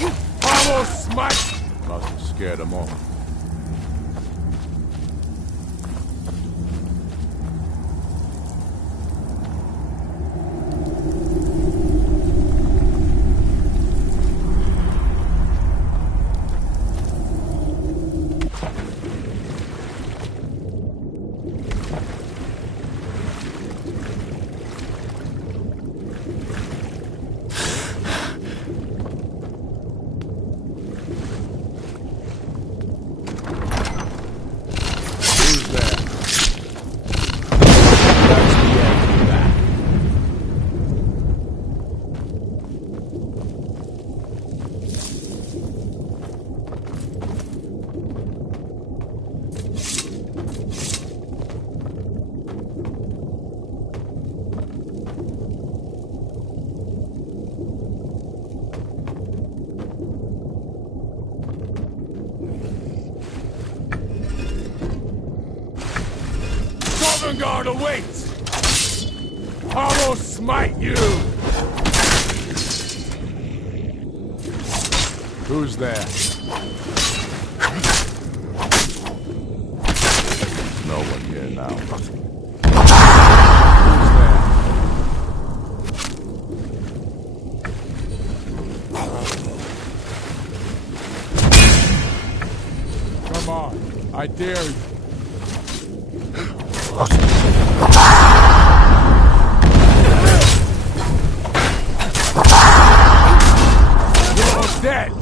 I will smite! Must have scared them off. Guard awaits! I will smite you! Who's there? No one here now. Who's there? Come on, I dare you. You're dead!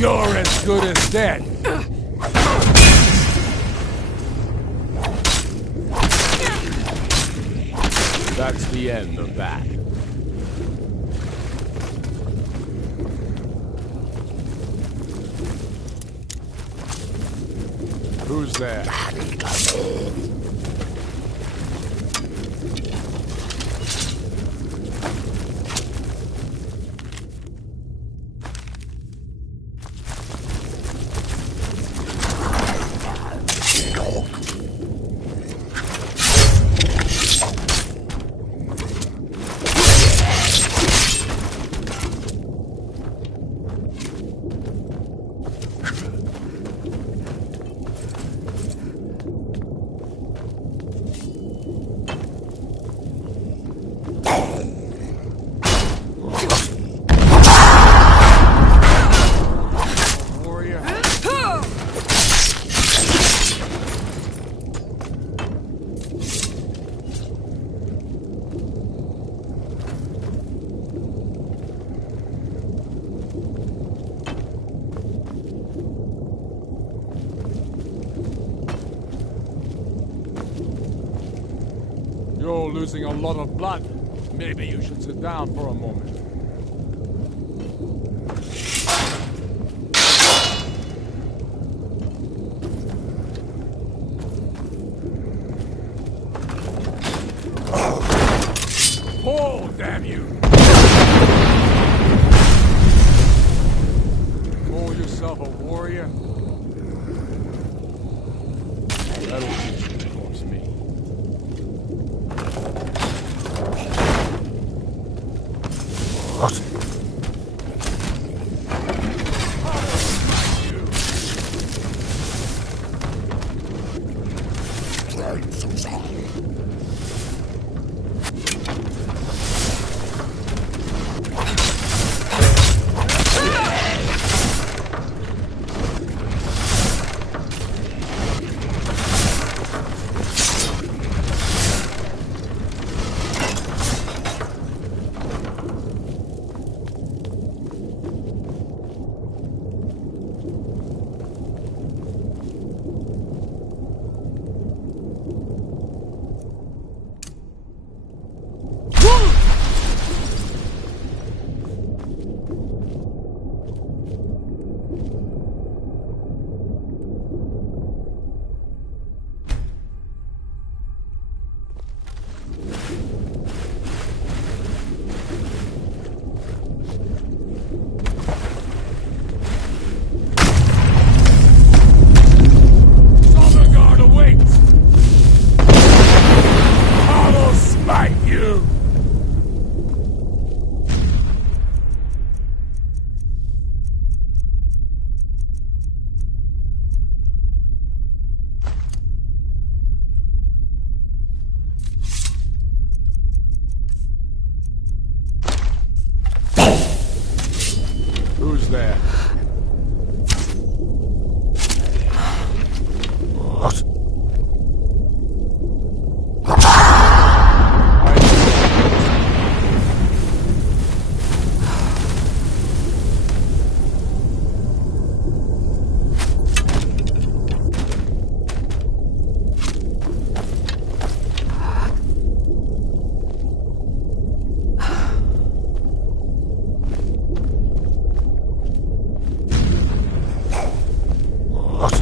You're as good as dead. That's the end of that. Who's there? You're losing a lot of blood. Maybe you should sit down for a moment. Oh, damn you! Call yourself a warrior? That'll teach you to force me. What? Who's there? What? What?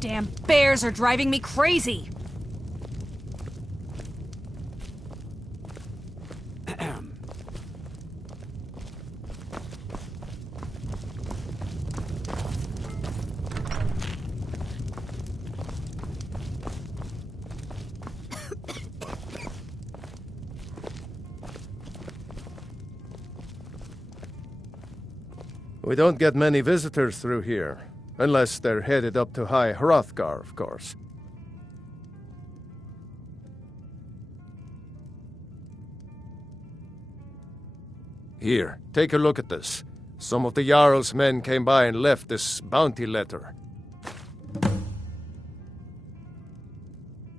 Damn bears are driving me crazy! We don't get many visitors through here, unless they're headed up to High Hrothgar, of course. Here, take a look at this. Some of the Jarl's men came by and left this bounty letter.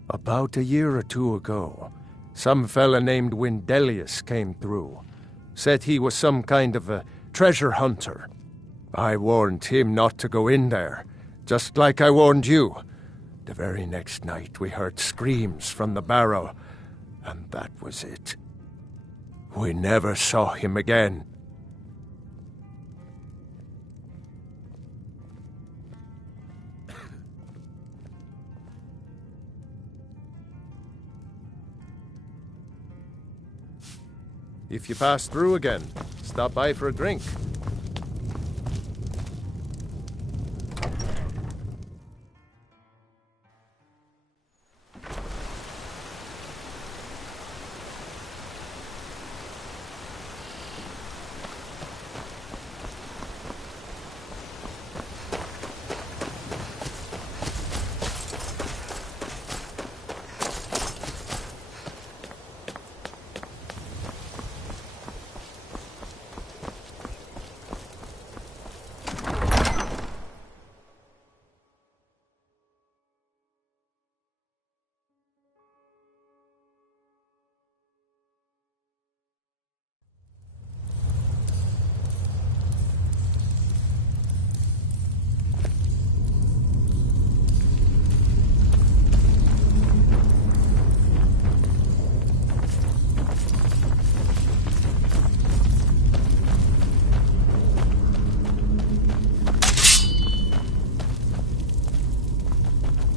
About a year or two ago, some fella named Windelius came through. Said he was some kind of a treasure hunter. I warned him not to go in there, just like I warned you. The very next night we heard screams from the barrow, and that was it. We never saw him again. If you pass through again, stop by for a drink.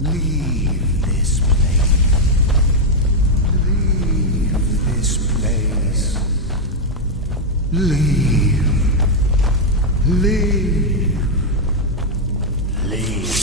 Leave this place. Leave this place. Leave. Leave. Leave.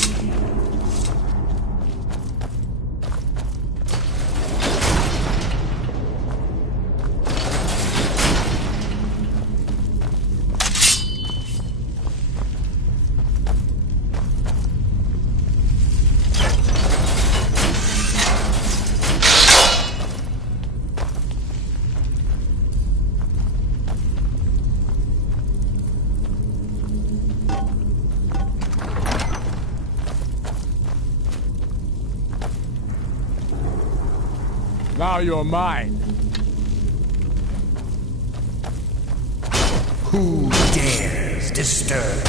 Now you're mine. Who dares disturb?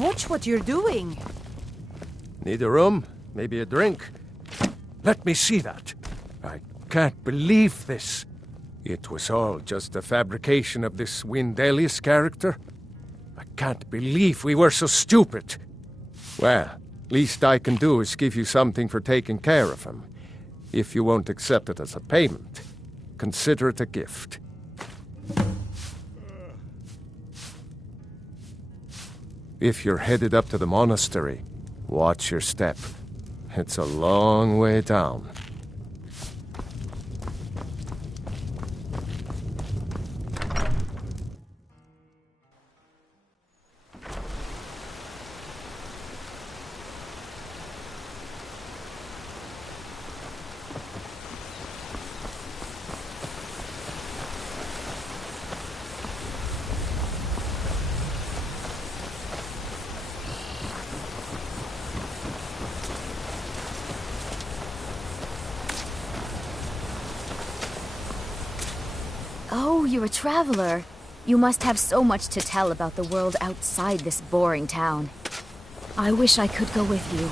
Watch what you're doing. Need a room? Maybe a drink? Let me see that. I can't believe this. It was all just a fabrication of this Windelius character. I can't believe we were so stupid. Well, least I can do is give you something for taking care of him. If you won't accept it as a payment, consider it a gift. If you're headed up to the monastery, watch your step. It's a long way down. Oh, you're a traveler. You must have so much to tell about the world outside this boring town. I wish I could go with you.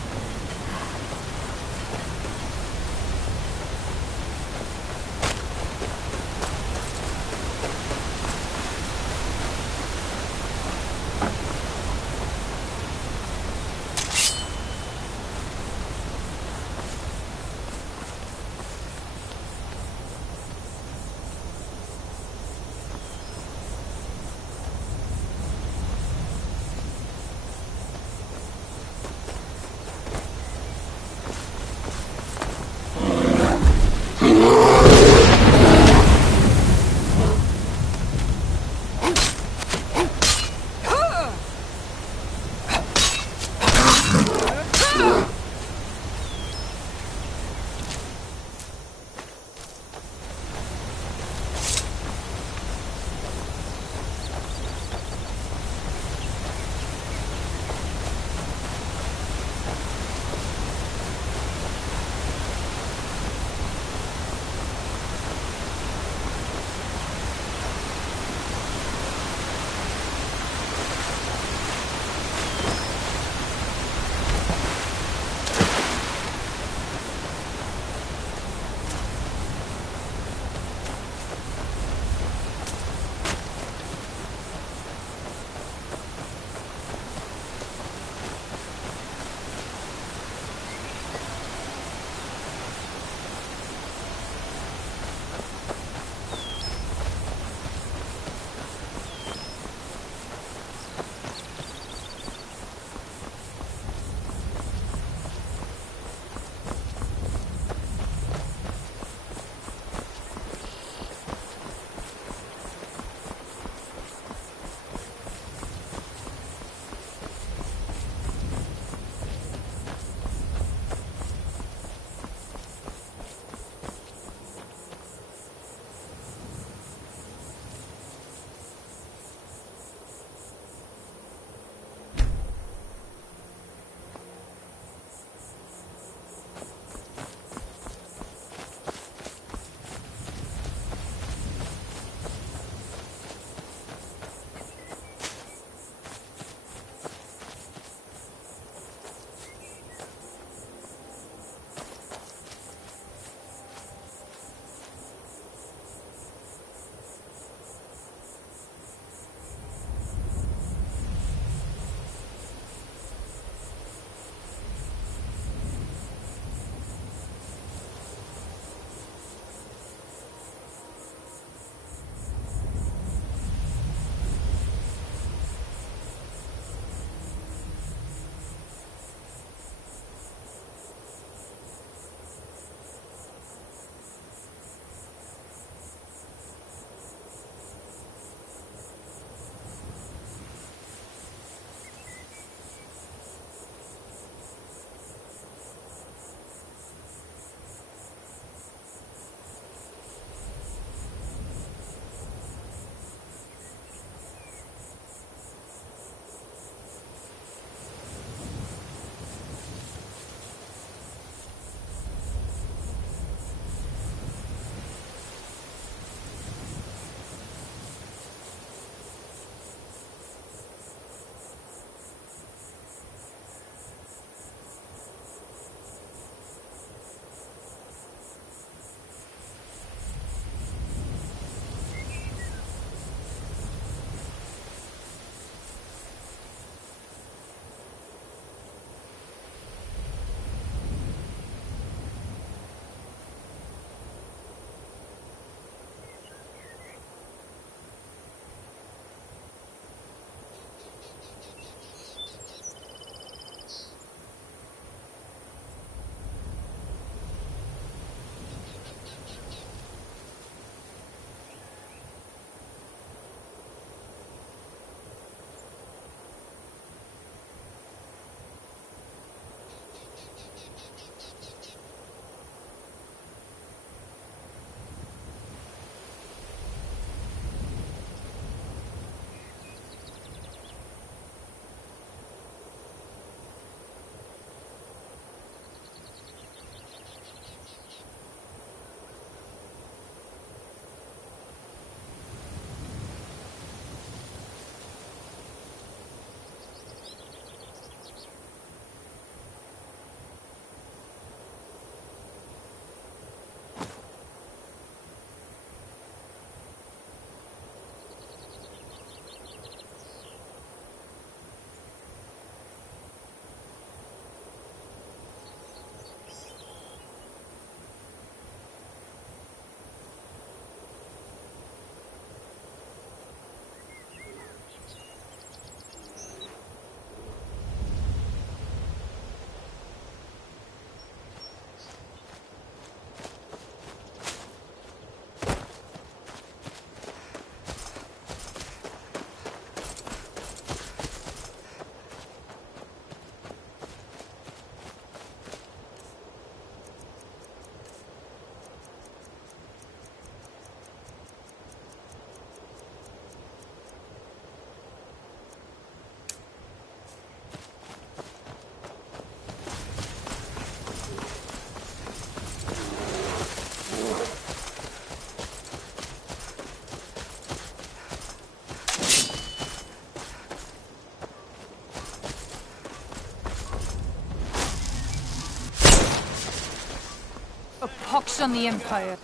curse on the Empire.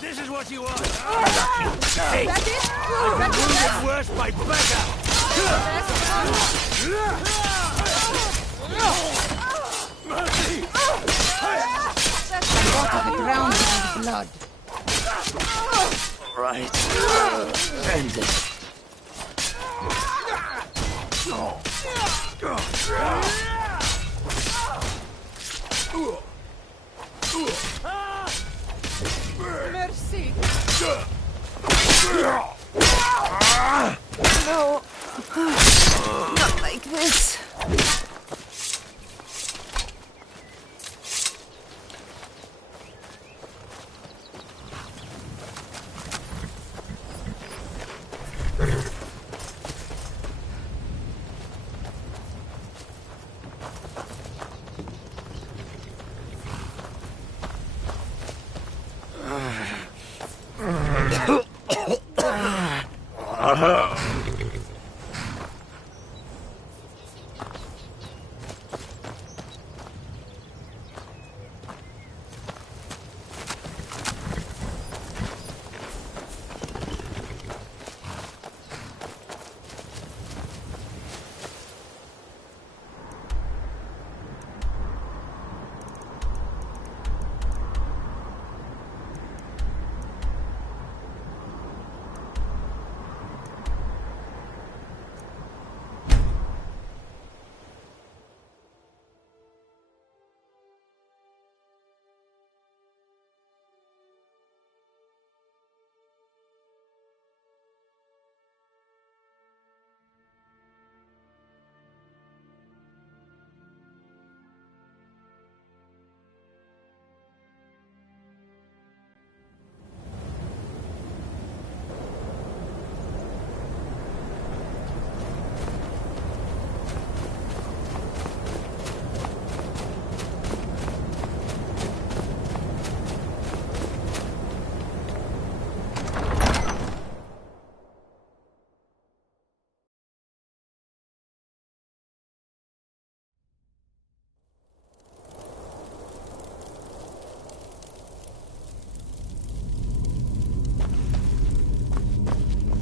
This is what you are. Hey, I'm wounded worse by beggar. Mercy! Got to the ground in blood. All right. End it. Mercy. No. Not like this.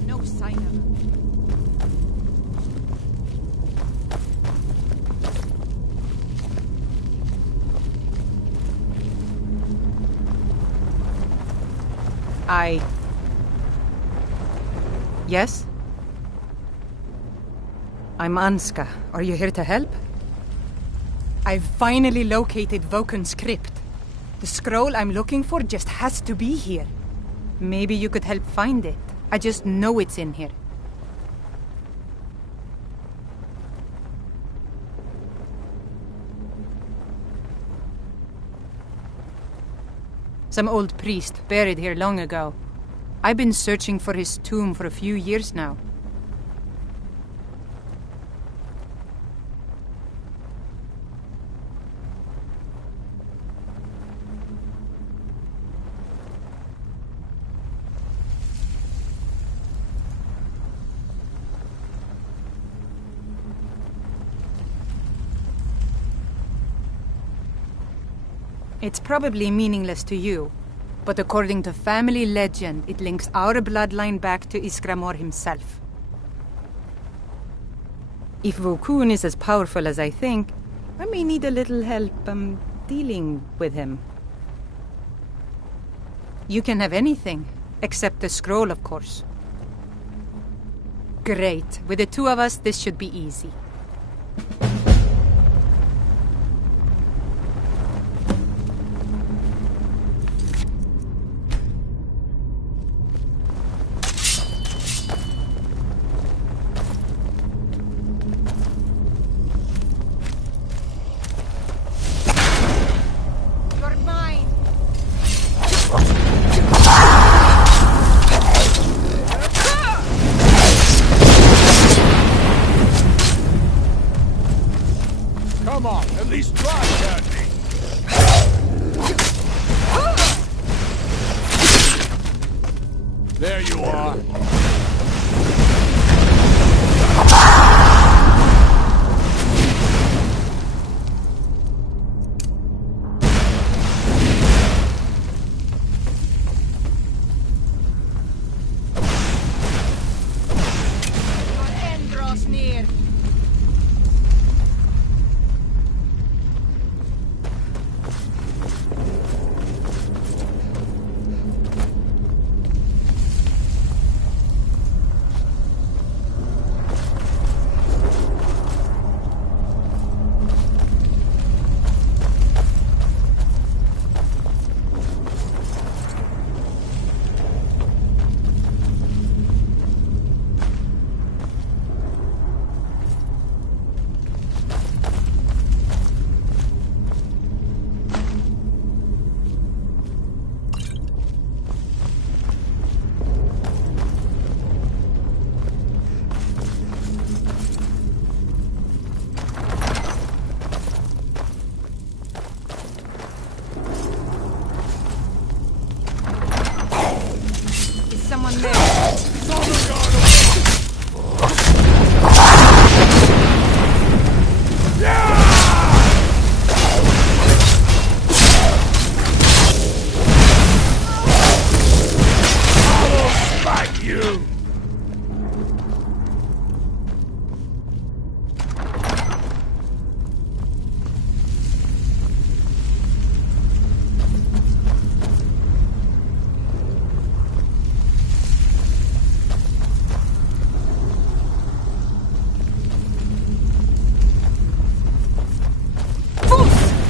No sign of her. Yes? I'm Anska. Are you here to help? I've finally located Voken's crypt. The scroll I'm looking for just has to be here. Maybe you could help find it. I just know it's in here. Some old priest buried here long ago. I've been searching for his tomb for a few years now. It's probably meaningless to you, but according to family legend, it links our bloodline back to Iskramor himself. If Vokun is as powerful as I think, I may need a little help dealing with him. You can have anything, except the scroll, of course. Great. With the two of us, this should be easy. There you are. Your end draws near. Someone there. Fight you!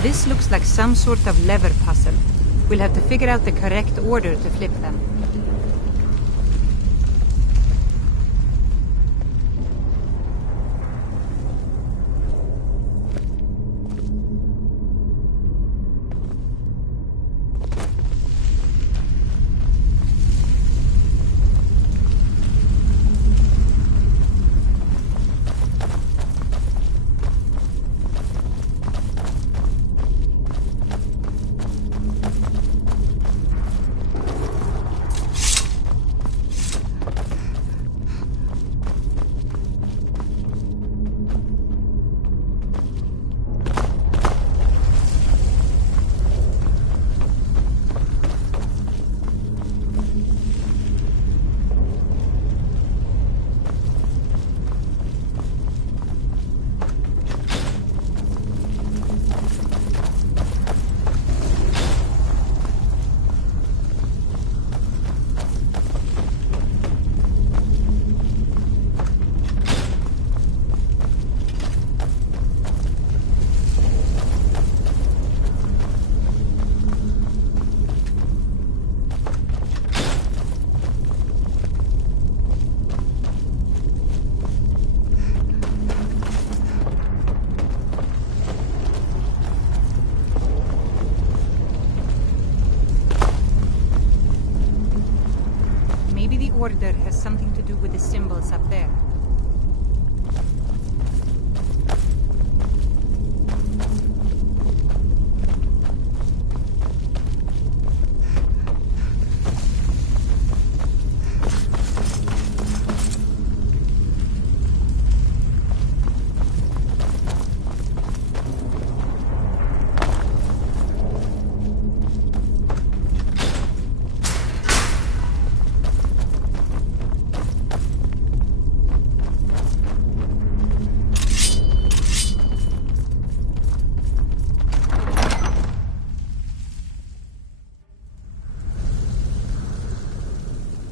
This looks like some sort of lever puzzle. We'll have to figure out the correct order to flip them. Order has something to do with the symbols up there.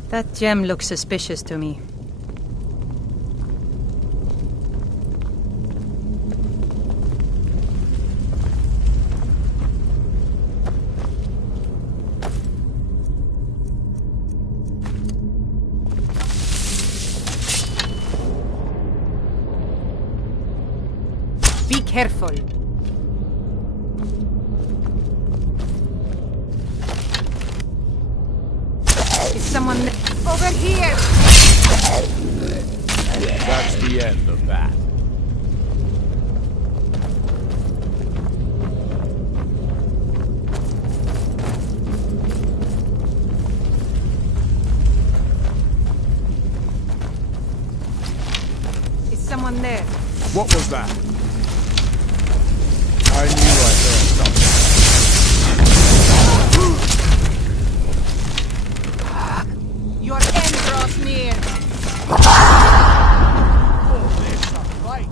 That gem looks suspicious to me. Be careful. Is someone over here? That's the end of that. someone there. What was that? I knew I heard something. Your end draws near. Oh, there's a fight.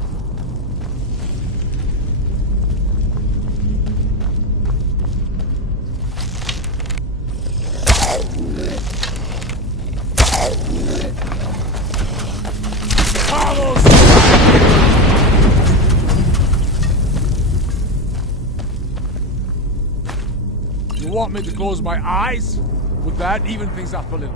You want me to close my eyes? Would that even things up a little?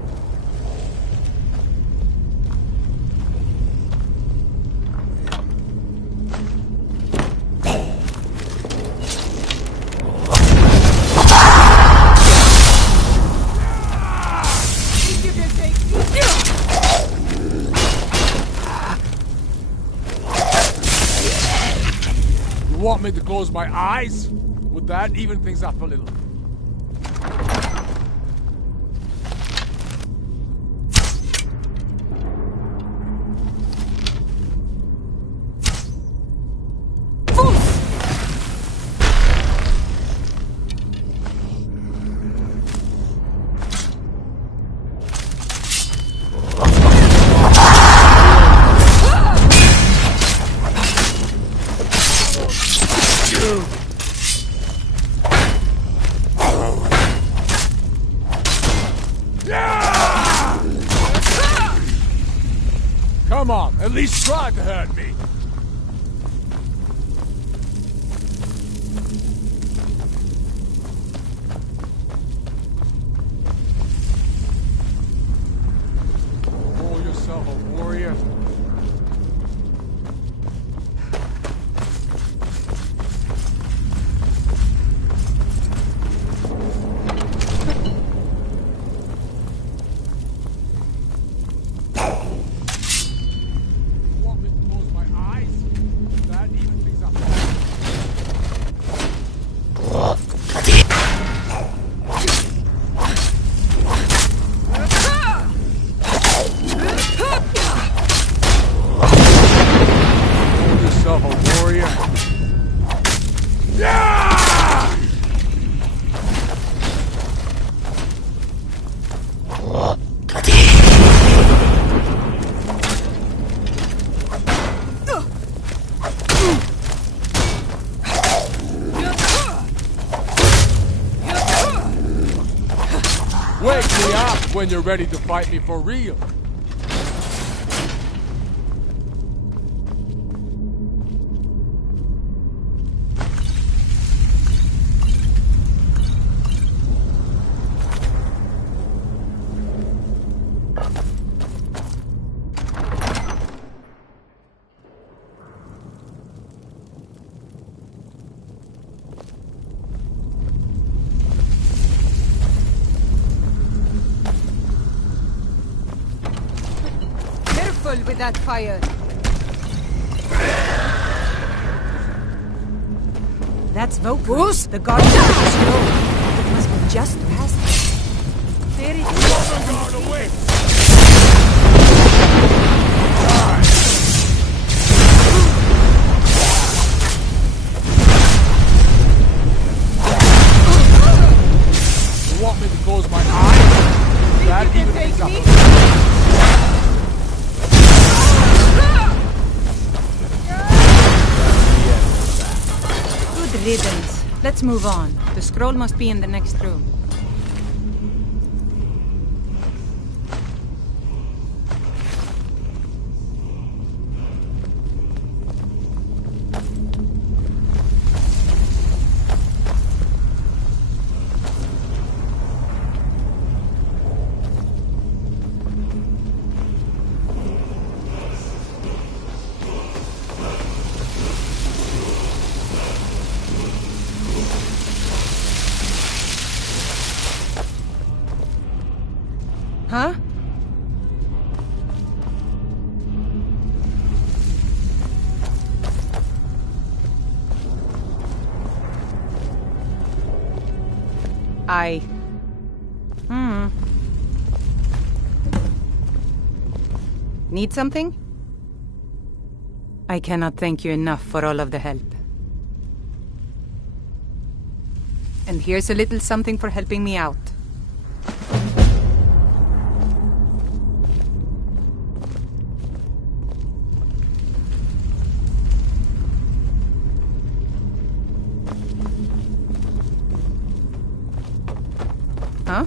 You want me to close my eyes? Would that even things up a little? Come on, at least try to hurt me. Call yourself a warrior? Wake me up when you're ready to fight me for real. With that fire. That's Vocus, the guardian of the scroll. It must be just past us. There it is. Run away! You want me to close my eyes? That even takes up. Good riddance. Let's move on. The scroll must be in the next room. Huh? Need something? I cannot thank you enough for all of the help. And here's a little something for helping me out. Huh?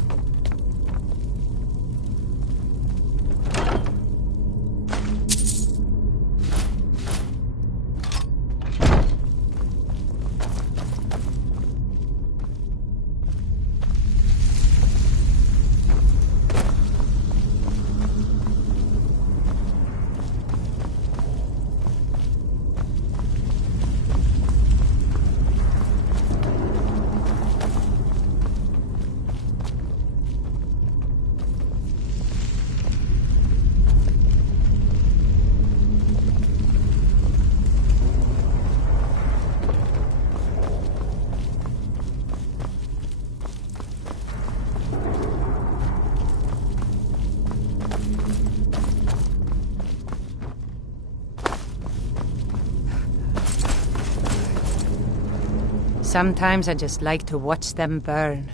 Sometimes I just like to watch them burn.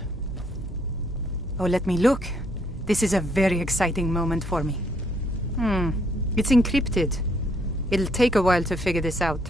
Oh, let me look. This is a very exciting moment for me. It's encrypted. It'll take a while to figure this out.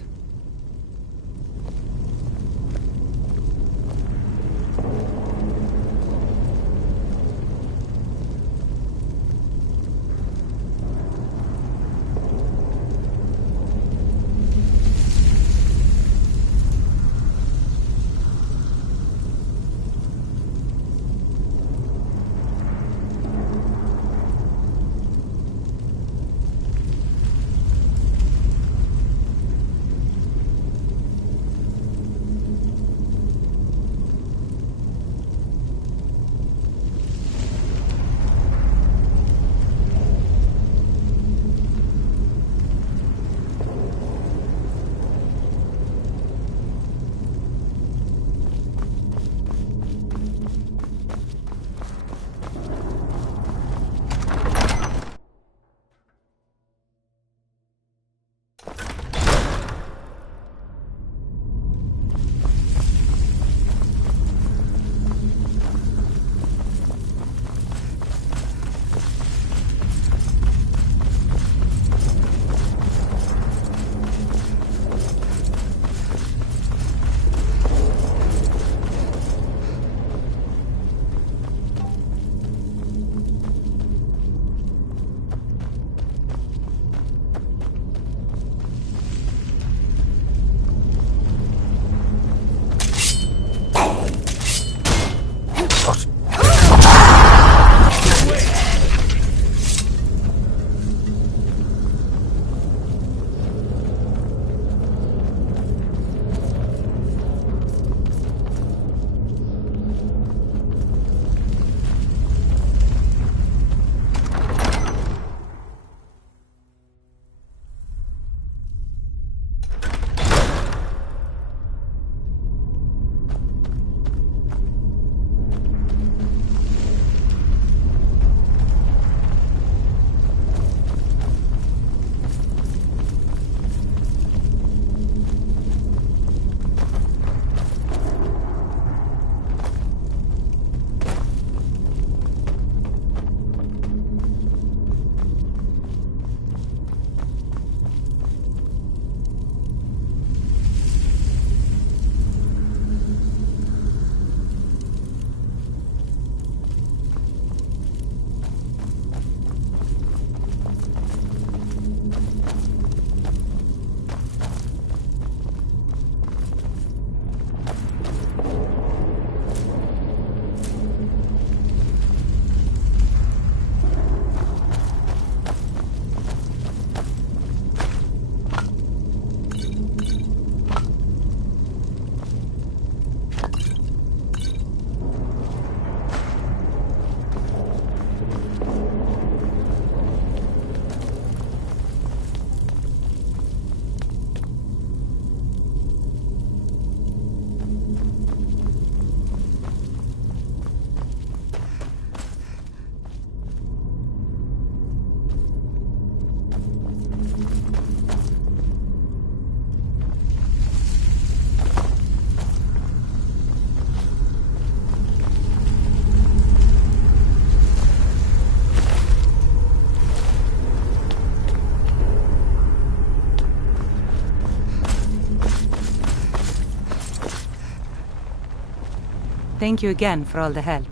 thank you again for all the help.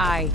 Aye.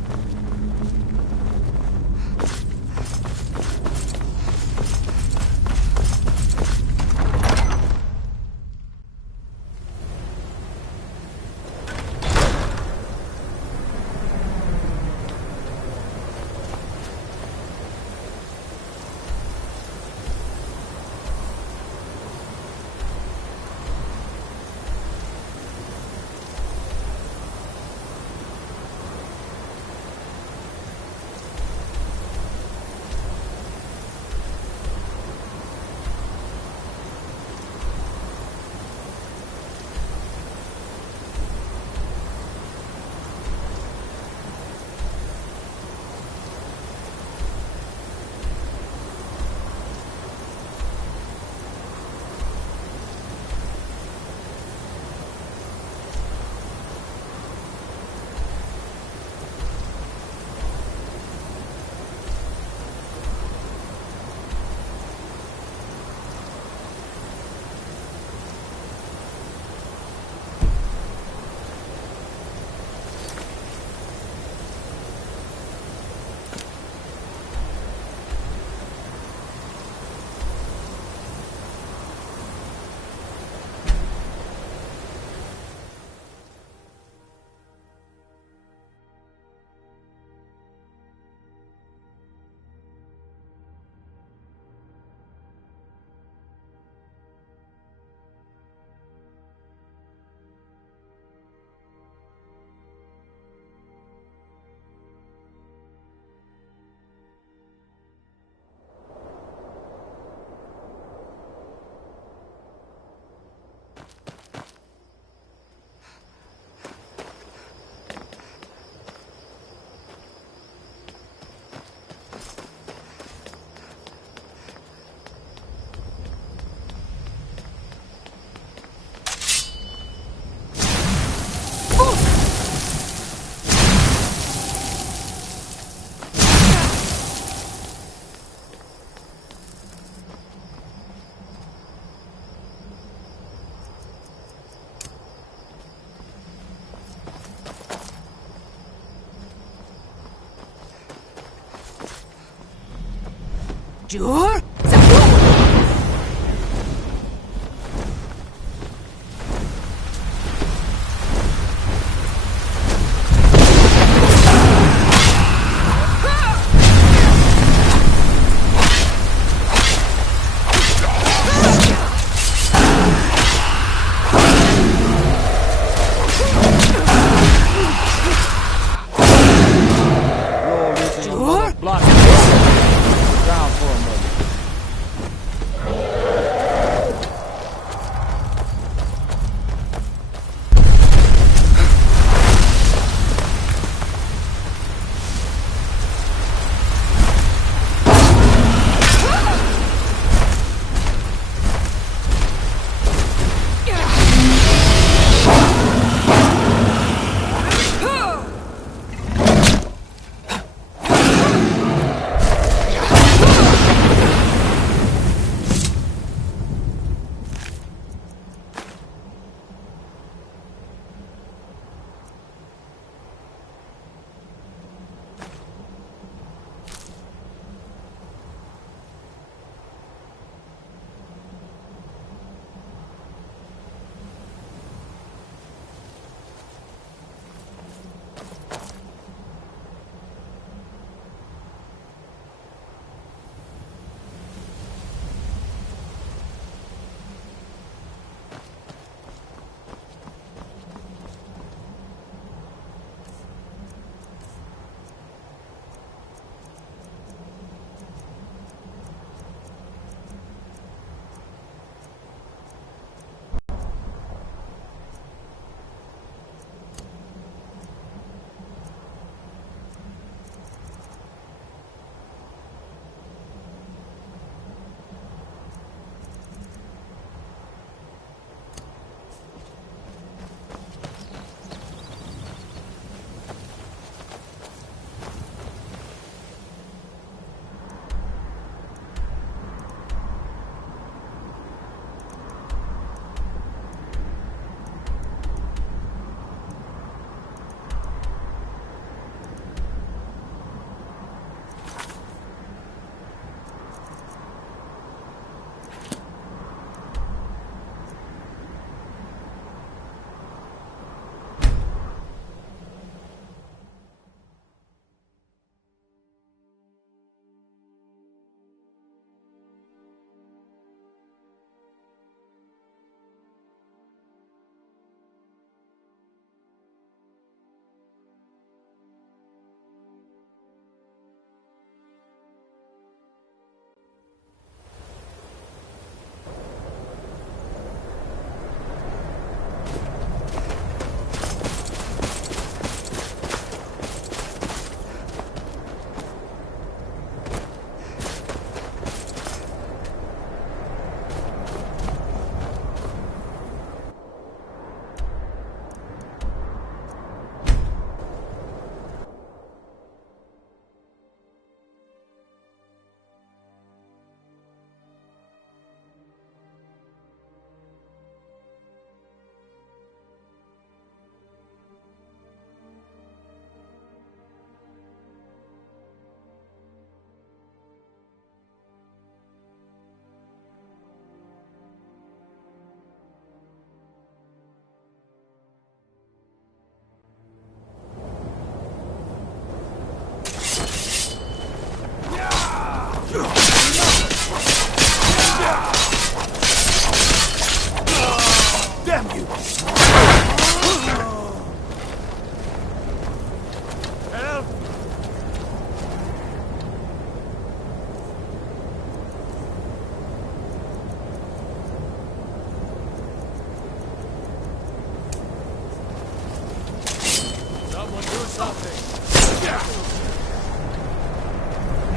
Jur? You're losing a lot of blood. Down for a moment.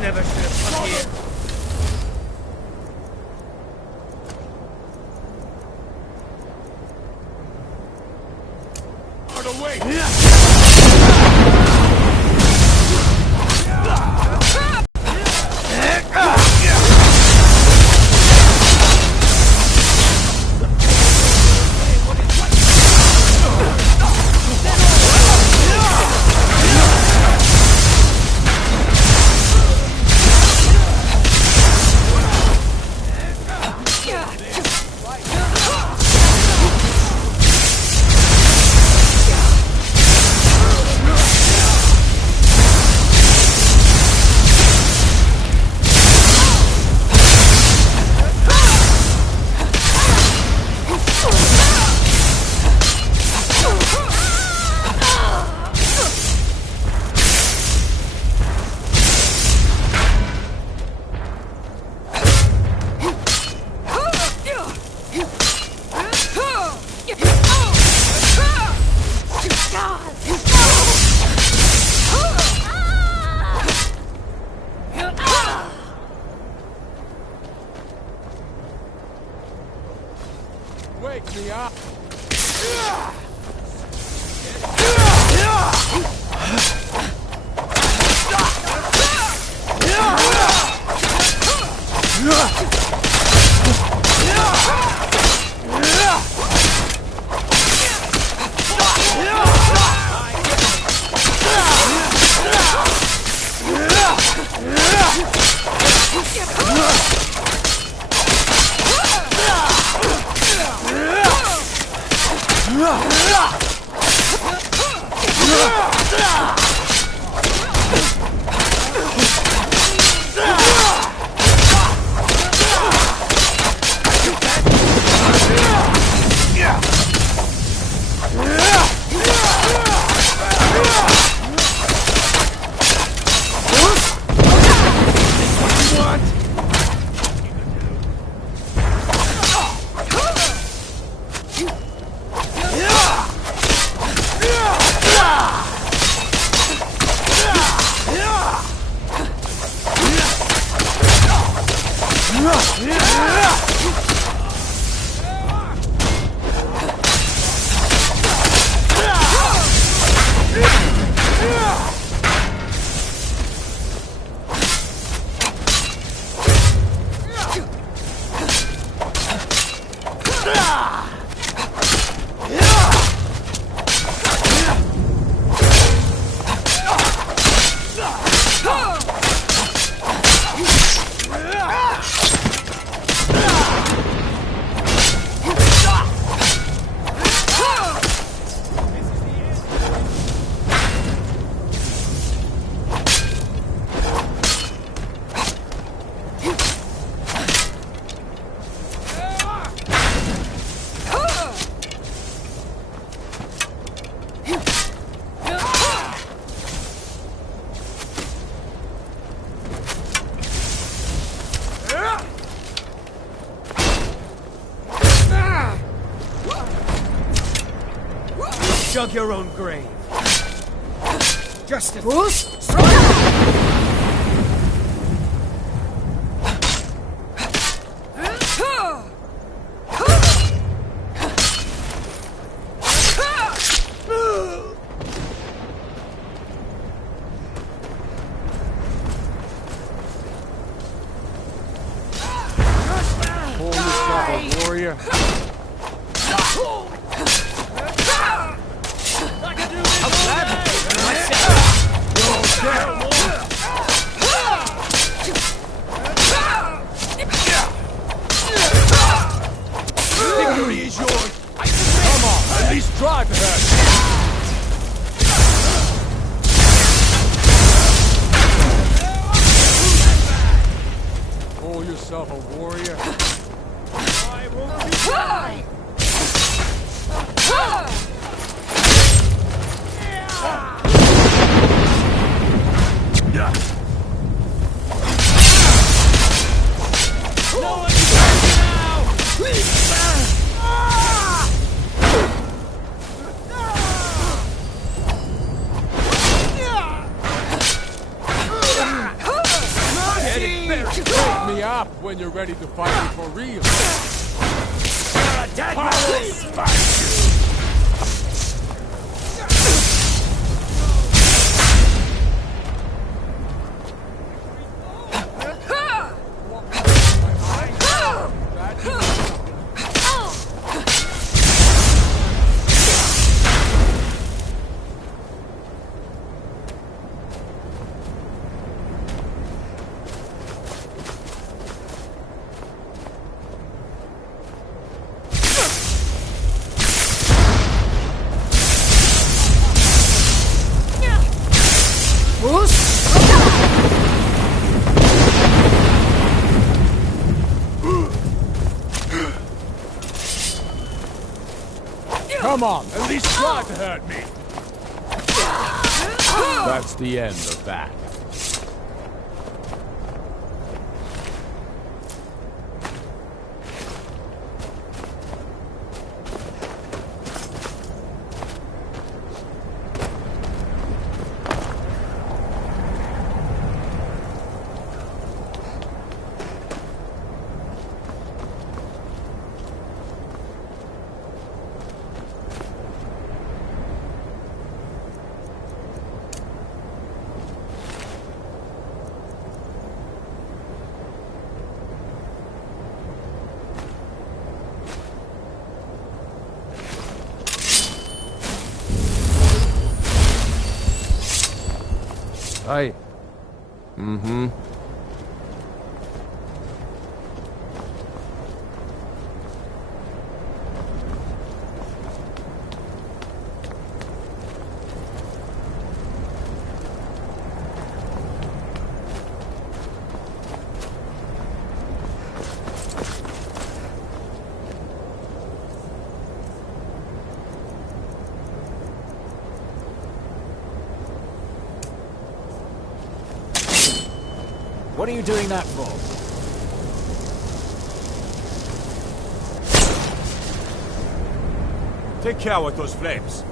Never should have come here. Out of the way! Wake me up! Dug your own grave. Justice. Pull yourself a warrior. Victory is yours. Come on, at least try to have. Call yourself a warrior. I won't be shy. up when you're ready to fight me for real. You're a dead man! Come on, at least try to hurt me. That's the end of that. Aye. Mm-hmm. What are you doing that for? Take care with those flames.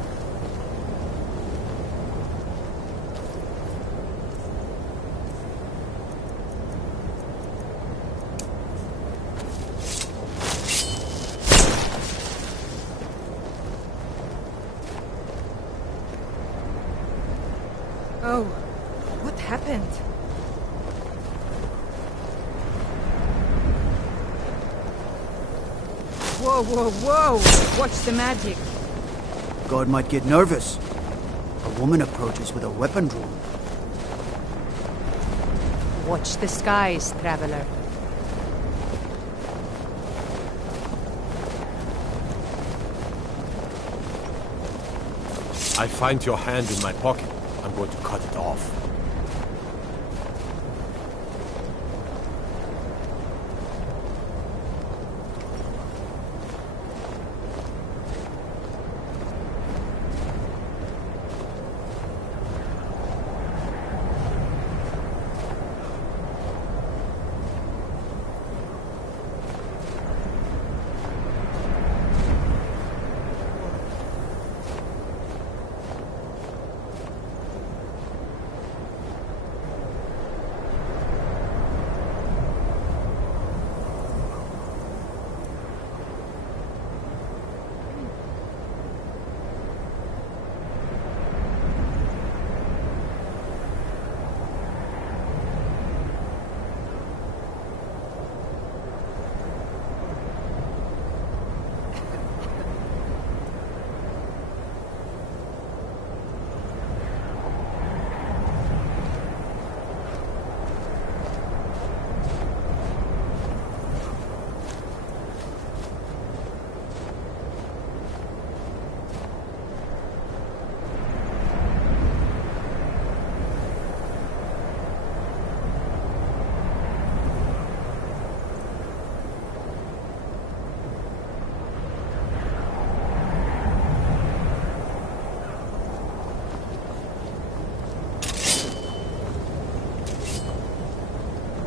Oh, what happened? Whoa, whoa, whoa! Watch the magic. God might get nervous. A woman approaches with a weapon drawn. Watch the skies, traveler. I find your hand in my pocket. I'm going to cut it off.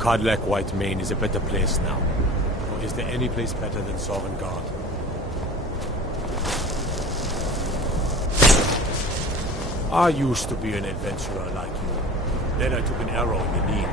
Codlec Whitemane is a better place now. Or is there any place better than Sovngarde? I used to be an adventurer like you. Then I took an arrow in the knee.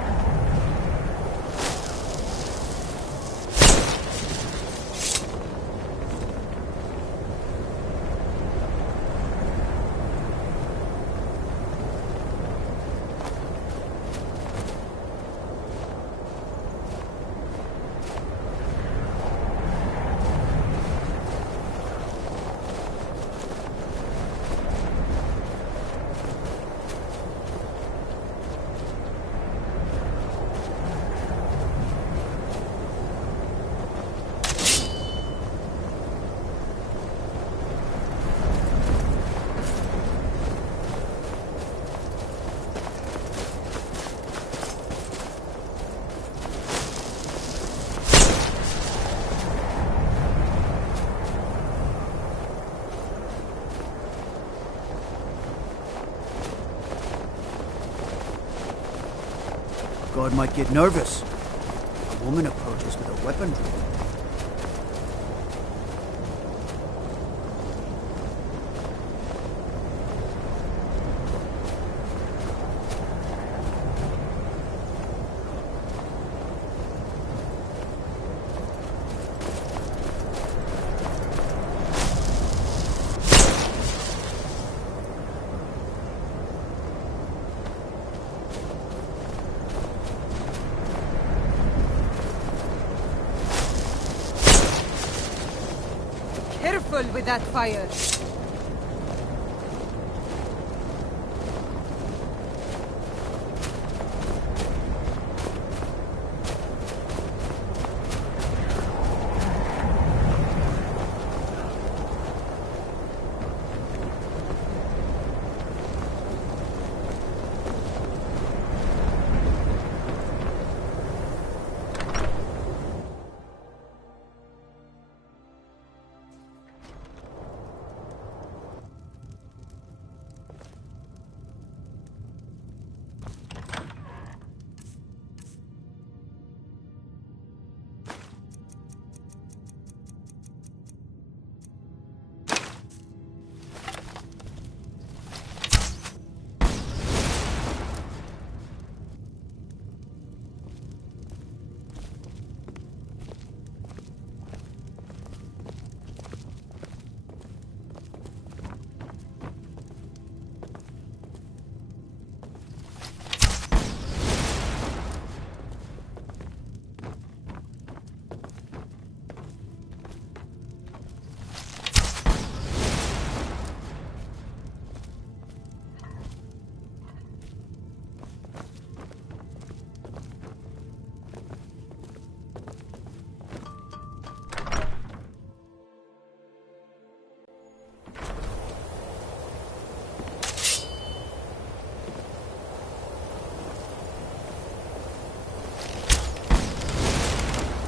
guard might get nervous. A woman approaches with a weapon drawn. Careful with that fire.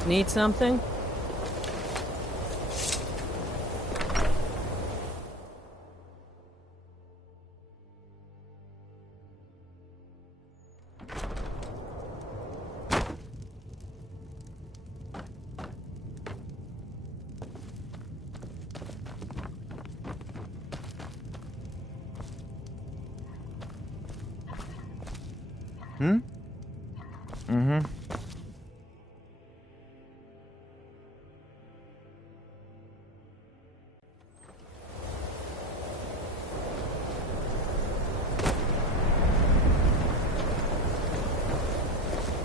Need something?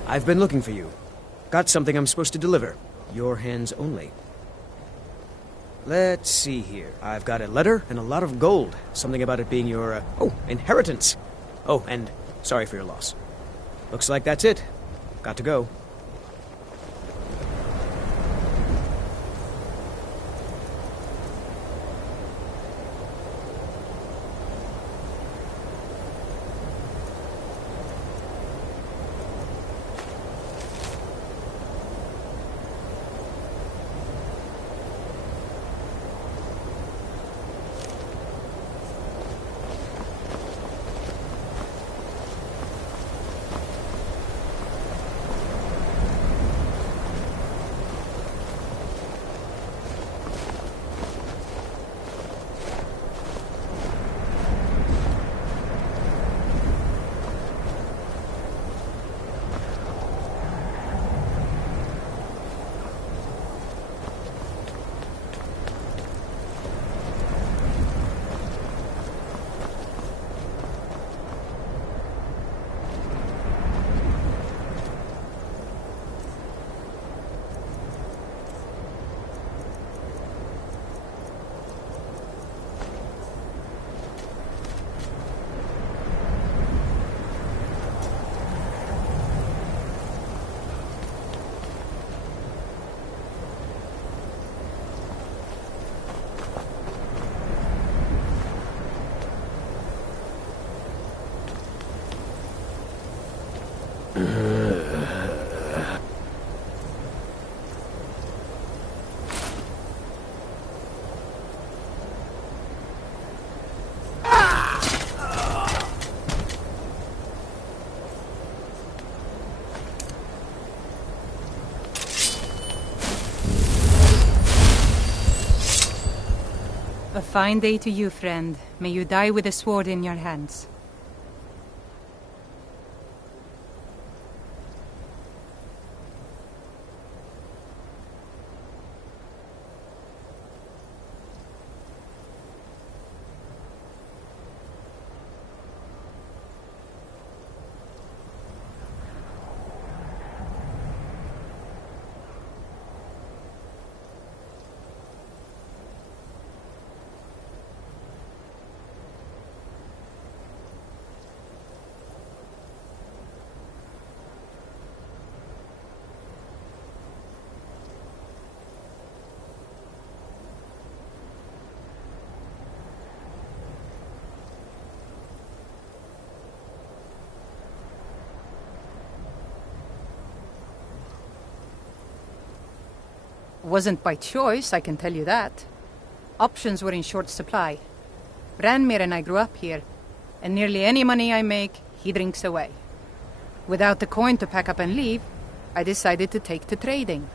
I've been looking for you. Got something I'm supposed to deliver. Your hands only. Let's see here. I've got a letter and a lot of gold. Something about it being your, inheritance. Oh, and sorry for your loss. Looks like that's it. Got to go. fine day to you, friend. May you die with a sword in your hands. Wasn't by choice, I can tell you that. Options were in short supply. Branmir and I grew up here, and nearly any money I make, he drinks away. Without the coin to pack up and leave, I decided to take to trading.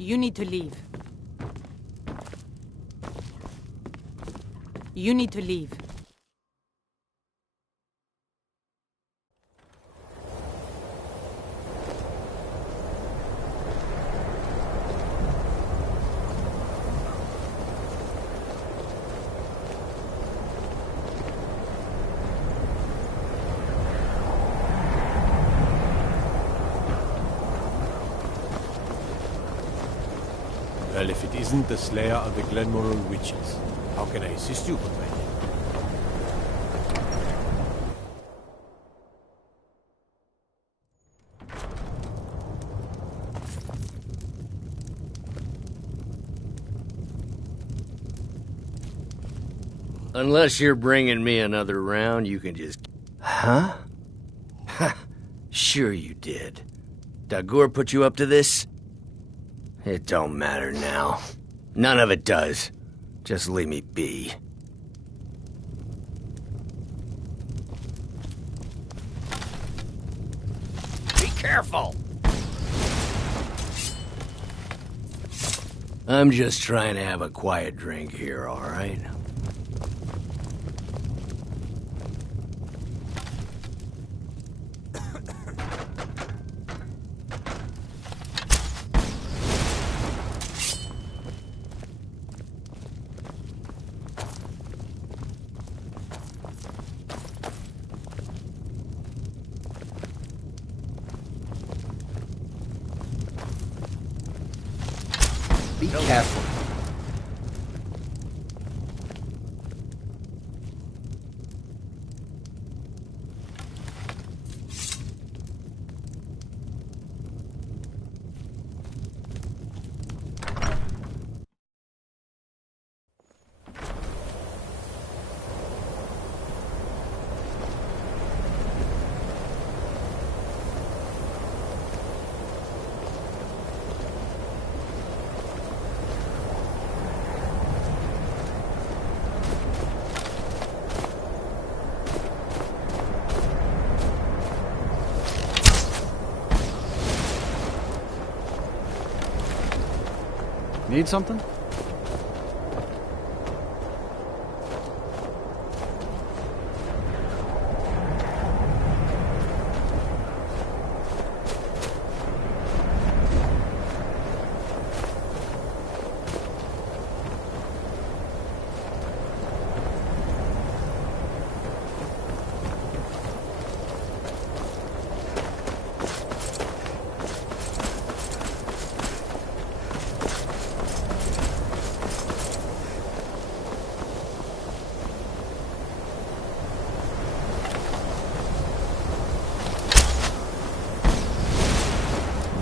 You need to leave. You need to leave. Well, if it isn't the slayer of the Glenmoral witches, how can I assist you, companion? Unless you're bringing me another round, you can just... Huh? Sure you did. Dagur put you up to this? It don't matter now. None of it does. Just leave me be. Be careful! I'm just trying to have a quiet drink here, all right? Be careful. Need something?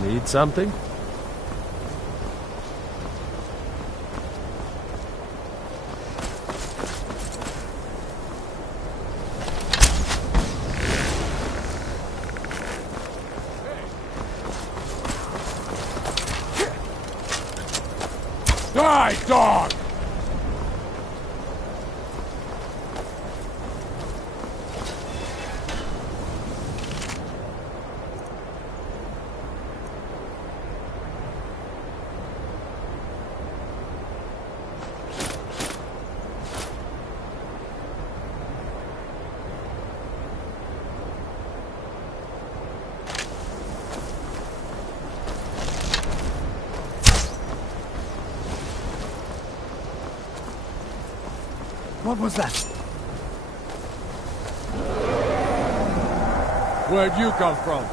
Need something? Die, dog! What was that? Where'd you come from?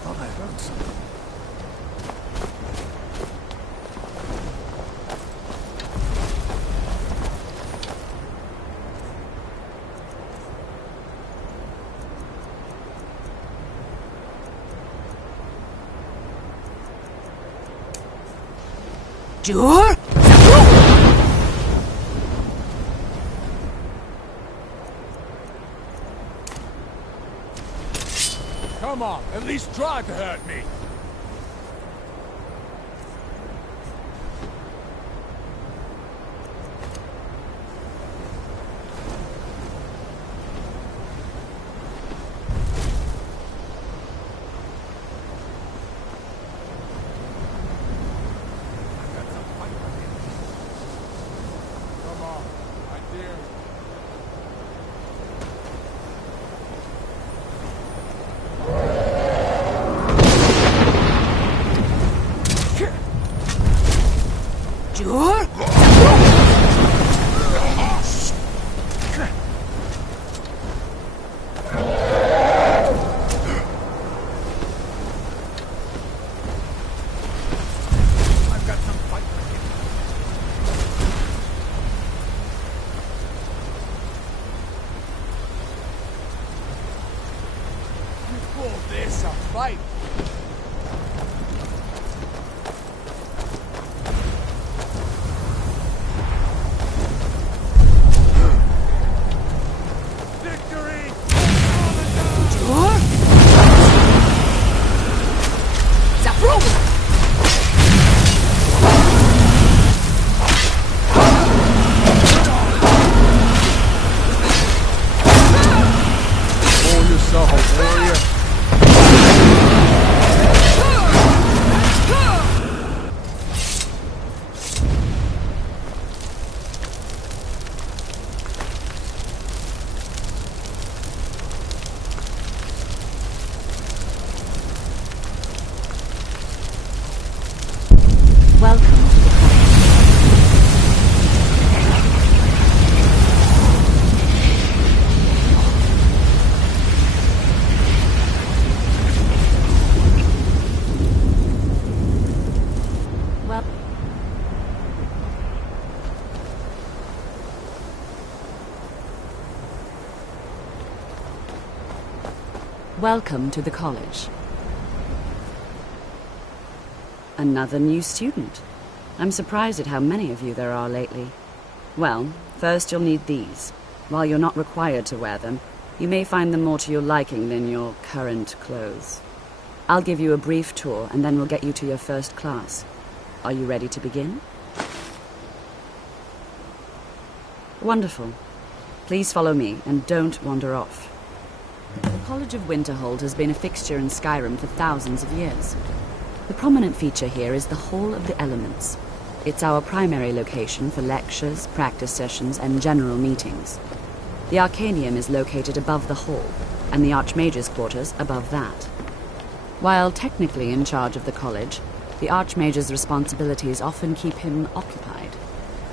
Thought I heard something. Jur? Come on, at least try to hurt me. Come on, I dare you. Jur? I've got some fight for you. You call this a fight? Welcome to the college. Another new student. I'm surprised at how many of you there are lately. Well, first you'll need these. While you're not required to wear them, you may find them more to your liking than your current clothes. I'll give you a brief tour and then we'll get you to your first class. Are you ready to begin? Wonderful. Please follow me and don't wander off. The College of Winterhold has been a fixture in Skyrim for thousands of years. The prominent feature here is the Hall of the Elements. It's our primary location for lectures, practice sessions, and general meetings. The Arcanium is located above the hall, and the Archmage's quarters above that. While technically in charge of the college, the Archmage's responsibilities often keep him occupied.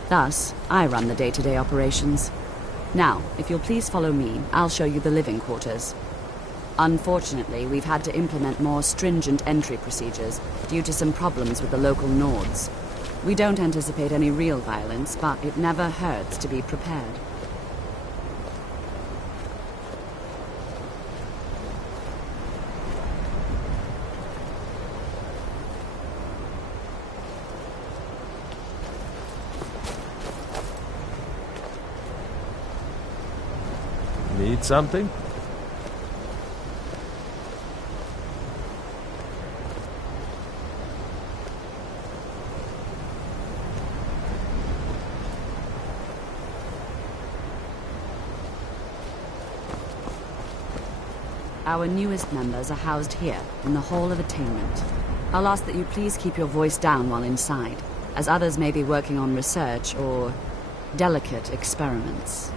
Thus, I run the day-to-day operations. Now, if you'll please follow me, I'll show you the living quarters. Unfortunately, we've had to implement more stringent entry procedures due to some problems with the local Nords. We don't anticipate any real violence, but it never hurts to be prepared. Need something? Our newest members are housed here, in the Hall of Attainment. I'll ask that you please keep your voice down while inside, as others may be working on research or delicate experiments.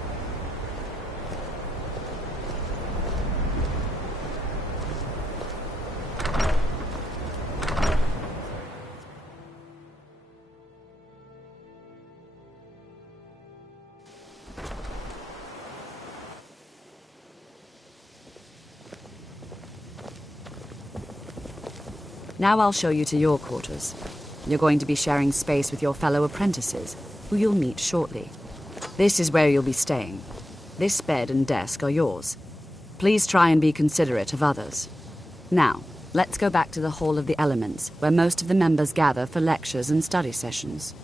Now I'll show you to your quarters. You're going to be sharing space with your fellow apprentices, who you'll meet shortly. This is where you'll be staying. This bed and desk are yours. Please try and be considerate of others. Now, let's go back to the Hall of the Elements, where most of the members gather for lectures and study sessions.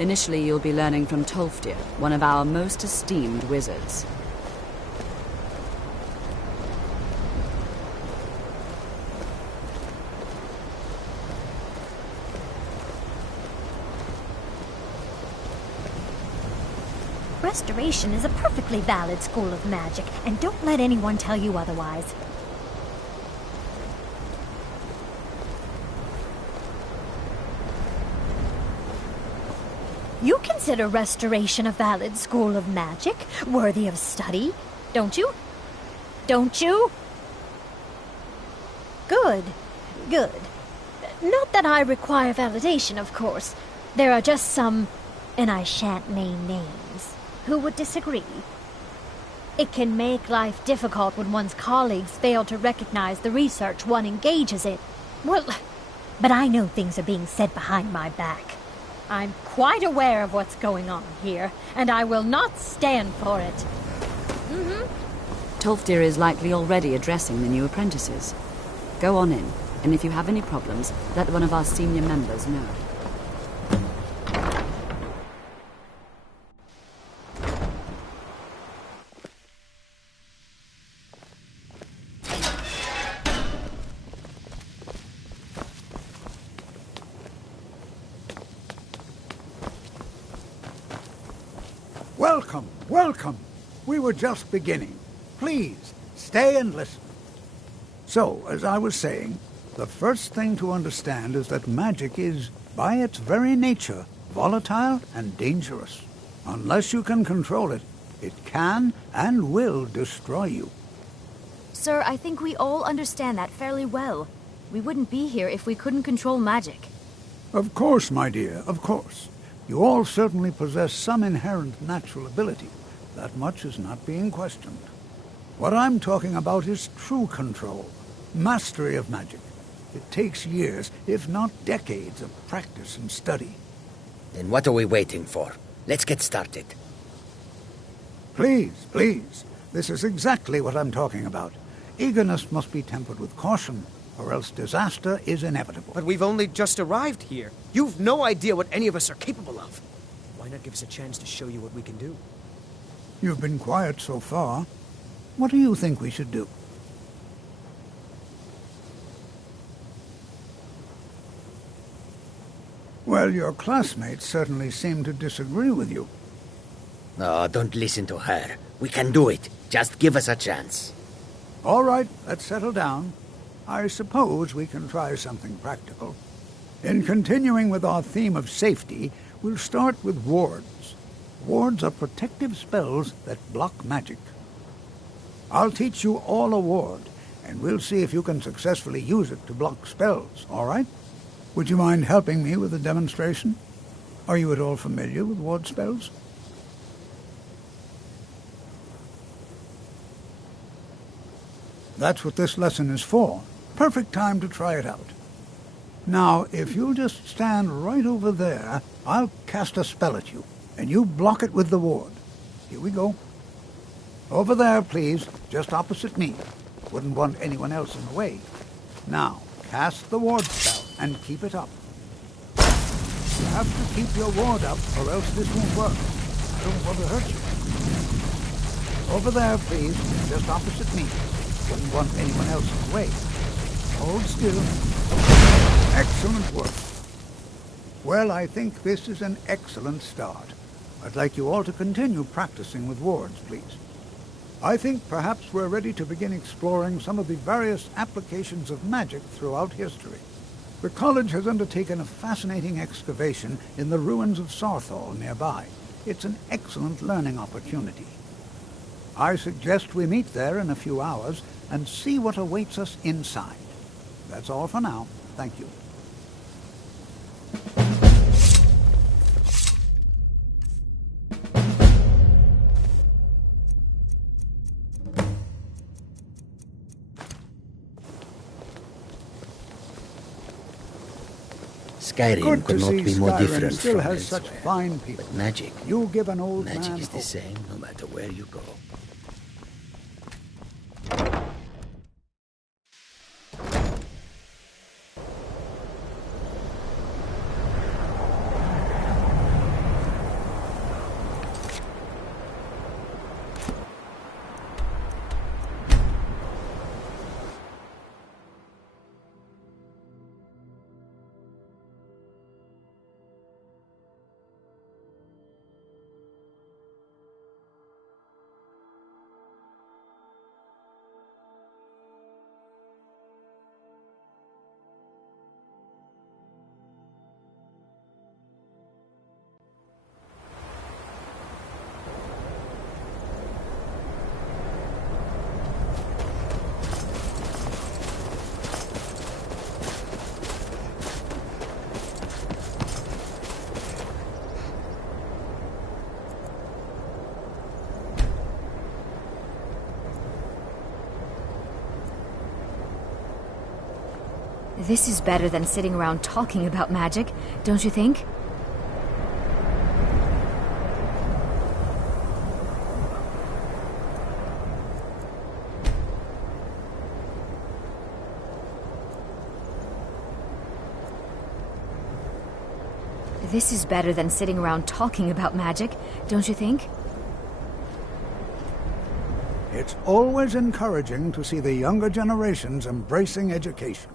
Initially, you'll be learning from Tolfdir, one of our most esteemed wizards. Restoration is a perfectly valid school of magic, and don't let anyone tell you otherwise. You consider restoration a valid school of magic, worthy of study, don't you? Don't you? Good, good. Not that I require validation, of course. There are just some, and I shan't name names, who would disagree. It can make life difficult when one's colleagues fail to recognize the research one engages in. Well, but I know things are being said behind my back. I'm quite aware of what's going on here, and I will not stand for it. Tolfdir is likely already addressing the new apprentices. Go on in, and if you have any problems, let one of our senior members know. Welcome, welcome. We were just beginning. Please, stay and listen. So, as I was saying, the first thing to understand is that magic is, by its very nature, volatile and dangerous. Unless you can control it, it can and will destroy you. Sir, I think we all understand that fairly well. We wouldn't be here if we couldn't control magic. Of course, my dear, of course. You all certainly possess some inherent natural ability. That much is not being questioned. What I'm talking about is true control, mastery of magic. It takes years, if not decades, of practice and study. Then what are we waiting for? Let's get started. Please, please. This is exactly what I'm talking about. Eagerness must be tempered with caution, or else disaster is inevitable. But we've only just arrived here. You've no idea what any of us are capable of. Why not give us a chance to show you what we can do? You've been quiet so far. What do you think we should do? Well, your classmates certainly seem to disagree with you. Oh, don't listen to her. We can do it. Just give us a chance. All right, let's settle down. I suppose we can try something practical. In continuing with our theme of safety, we'll start with wards. Wards are protective spells that block magic. I'll teach you all a ward, and we'll see if you can successfully use it to block spells, all right? Would you mind helping me with the demonstration? Are you at all familiar with ward spells? That's what this lesson is for. Perfect time to try it out. Now, if you'll just stand right over there, I'll cast a spell at you, and you block it with the ward. Here we go. Over there, please, just opposite me. Wouldn't want anyone else in the way. Now, cast the ward spell and keep it up. You have to keep your ward up, or else this won't work. I don't want to hurt you. Over there, please, just opposite me. Wouldn't want anyone else in the way. Hold still. Excellent work. Well, I think this is an excellent start. I'd like you all to continue practicing with wards, please. I think perhaps we're ready to begin exploring some of the various applications of magic throughout history. The college has undertaken a fascinating excavation in the ruins of Sarthal nearby. It's an excellent learning opportunity. I suggest we meet there in a few hours and see what awaits us inside. That's all for now. Thank you. Skyrim could not be more different still from has such elsewhere. fine people. But magic, You give an old magic man is the hope. same no matter where you go. This is better than sitting around talking about magic, don't you think? This is better than sitting around talking about magic, don't you think? It's always encouraging to see the younger generations embracing education.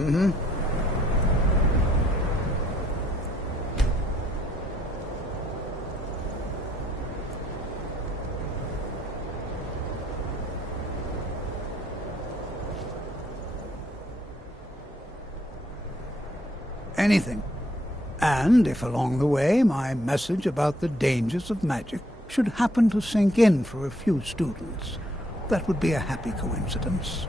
Mm-hmm. Anything. And if along the way my message about the dangers of magic should happen to sink in for a few students, that would be a happy coincidence.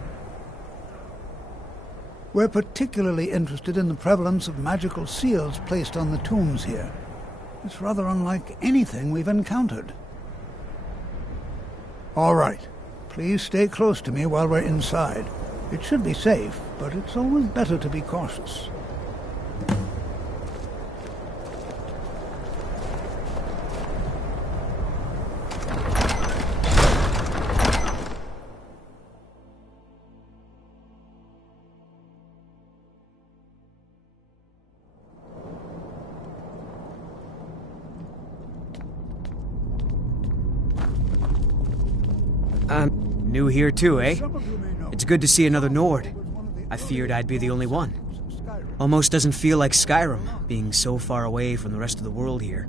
We're particularly interested in the prevalence of magical seals placed on the tombs here. It's rather unlike anything we've encountered. All right. Please stay close to me while we're inside. It should be safe, but it's always better to be cautious. New here too, eh? It's good to see another Nord. I feared I'd be the only one. Almost doesn't feel like Skyrim, being so far away from the rest of the world here.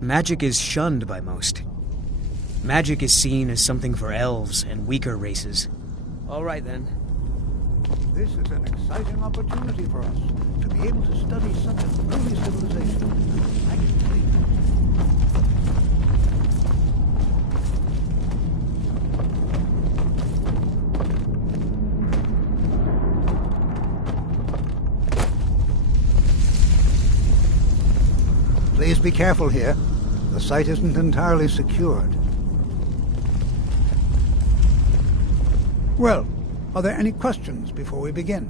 Magic is shunned by most. Magic is seen as something for elves and weaker races. All right, then. This is an exciting opportunity for us to be able to study such an early civilization. Please be careful here. The site isn't entirely secured. Well, are there any questions before we begin?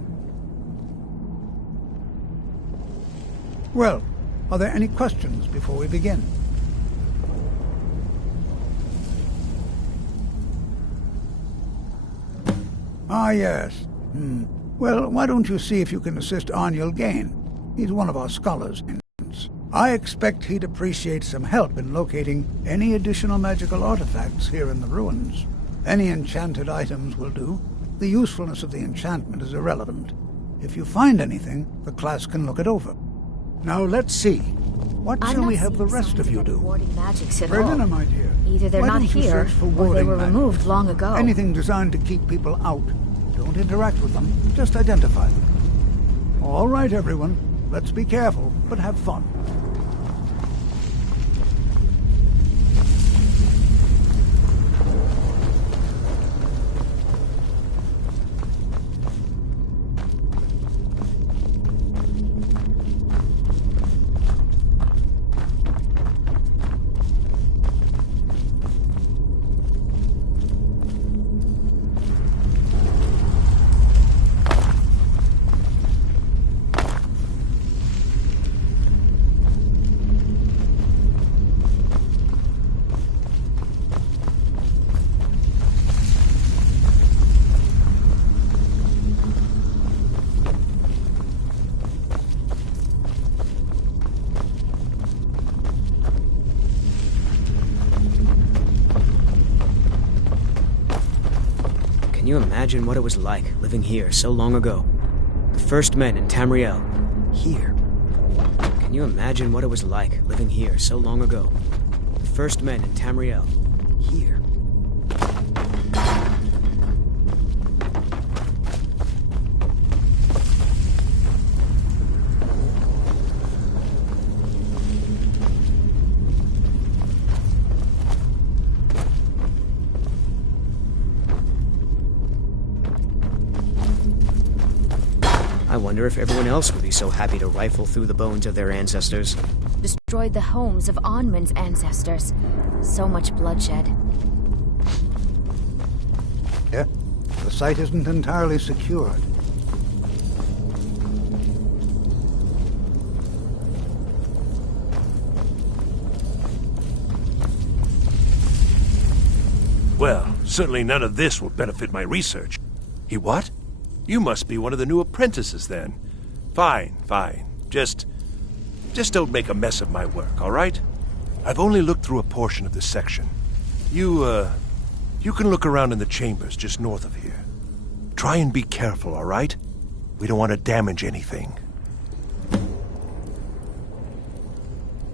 Well, are there any questions before we begin? Ah, yes. Well, why don't you see if you can assist Arniel Gain? He's one of our scholars. I expect he'd appreciate some help in locating any additional magical artifacts here in the ruins. Any enchanted items will do. The usefulness of the enchantment is irrelevant. If you find anything, the class can look it over. Now let's see. What shall we have the rest of you do? Berliner, my dear. Either they're not here, or they were removed long ago. Anything designed to keep people out. Don't interact with them. Just identify them. All right, everyone. Let's be careful, but have fun. Can you imagine what it was like living here so long ago? The first men in Tamriel. Here. Can you imagine what it was like living here so long ago? The first men in Tamriel. Here. I wonder if everyone else would be so happy to rifle through the bones of their ancestors. Destroyed the homes of Onmund's ancestors. So much bloodshed. Yeah, the site isn't entirely secured. Well, certainly none of this will benefit my research. He what? You must be one of the new apprentices, then. Fine, fine. Just don't make a mess of my work, all right? I've only looked through a portion of this section. You can look around in the chambers just north of here. Try and be careful, all right? We don't want to damage anything.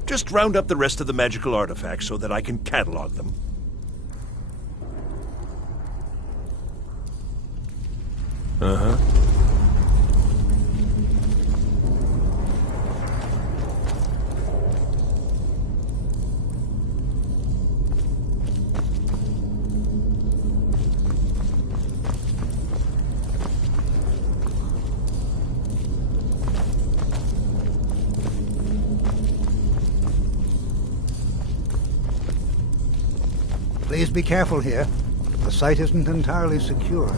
Just round up the rest of the magical artifacts so that I can catalog them. Uh-huh. Please be careful here. The site isn't entirely secure.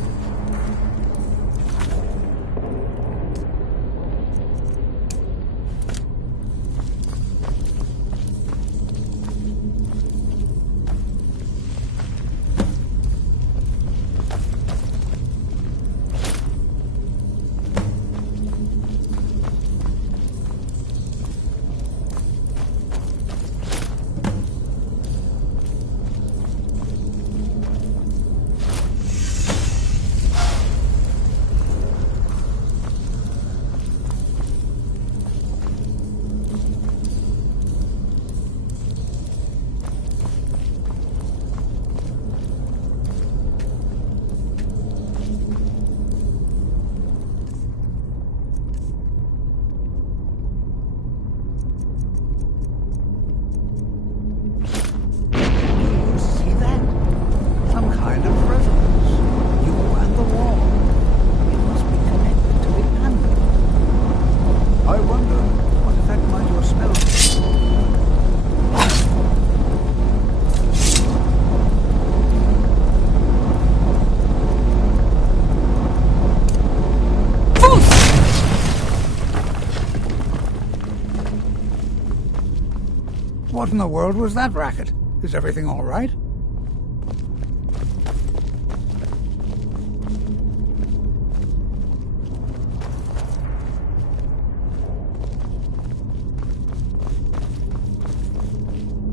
What in the world was that racket? Is everything all right?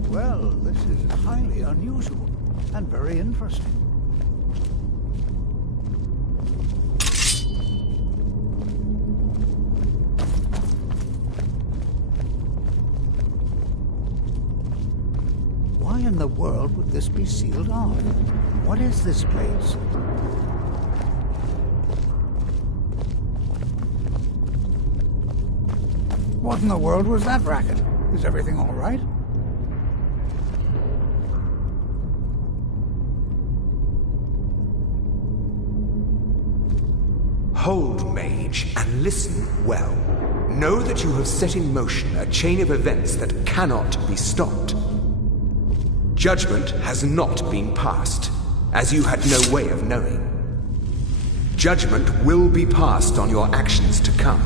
Well, this is highly unusual and very interesting. Why in the world would this be sealed off? What is this place? What in the world was that racket? Is everything all right? Hold, mage, and listen well. Know that you have set in motion a chain of events that cannot be stopped. Judgment has not been passed, as you had no way of knowing. Judgment will be passed on your actions to come,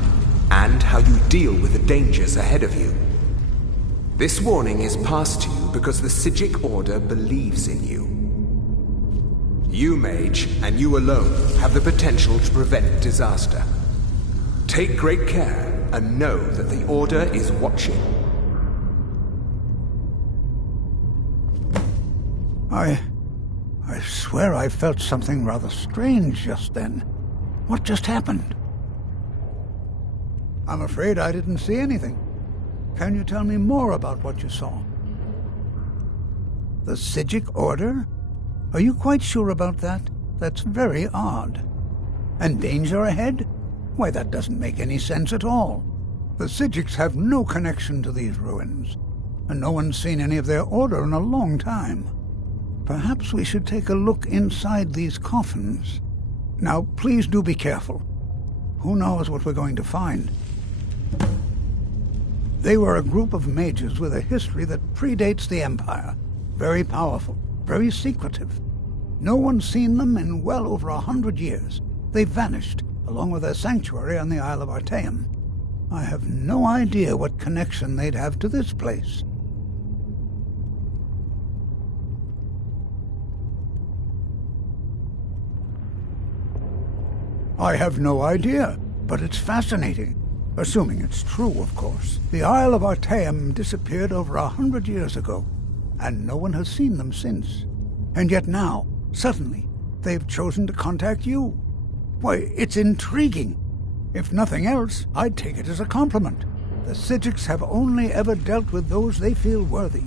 and how you deal with the dangers ahead of you. This warning is passed to you because the Psijic Order believes in you. You, mage, and you alone, have the potential to prevent disaster. Take great care, and know that the Order is watching. I swear I felt something rather strange just then. What just happened? I'm afraid I didn't see anything. Can you tell me more about what you saw? The Psijic Order? Are you quite sure about that? That's very odd. And danger ahead? Why, that doesn't make any sense at all. The Psijics have no connection to these ruins, and no one's seen any of their order in a long time. Perhaps we should take a look inside these coffins. Now, please do be careful. Who knows what we're going to find? They were a group of mages with a history that predates the Empire. Very powerful, very secretive. No one's seen them in well over 100 years. They vanished, along with their sanctuary on the Isle of Artaeum. I have no idea what connection they'd have to this place. I have no idea, but it's fascinating. Assuming it's true, of course. The Isle of Artaeum disappeared over 100 years ago, and no one has seen them since. And yet now, suddenly, they've chosen to contact you. Why, it's intriguing. If nothing else, I'd take it as a compliment. The Psijics have only ever dealt with those they feel worthy.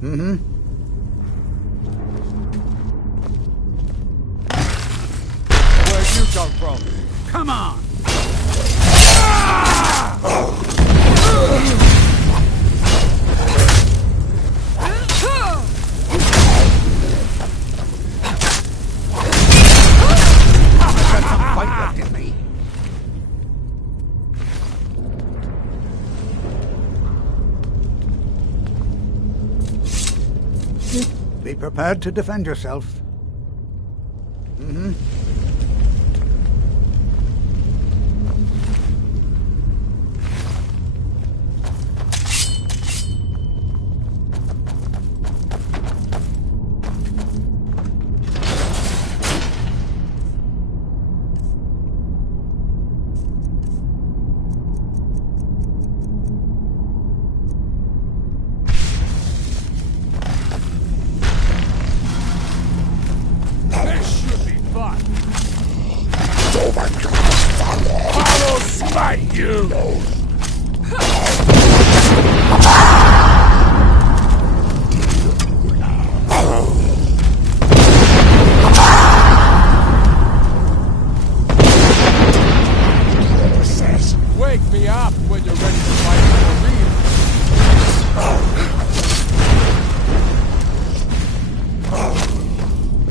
Where'd you come from? Come on! I've got some fight left in me. Be prepared to defend yourself. Mm-hmm.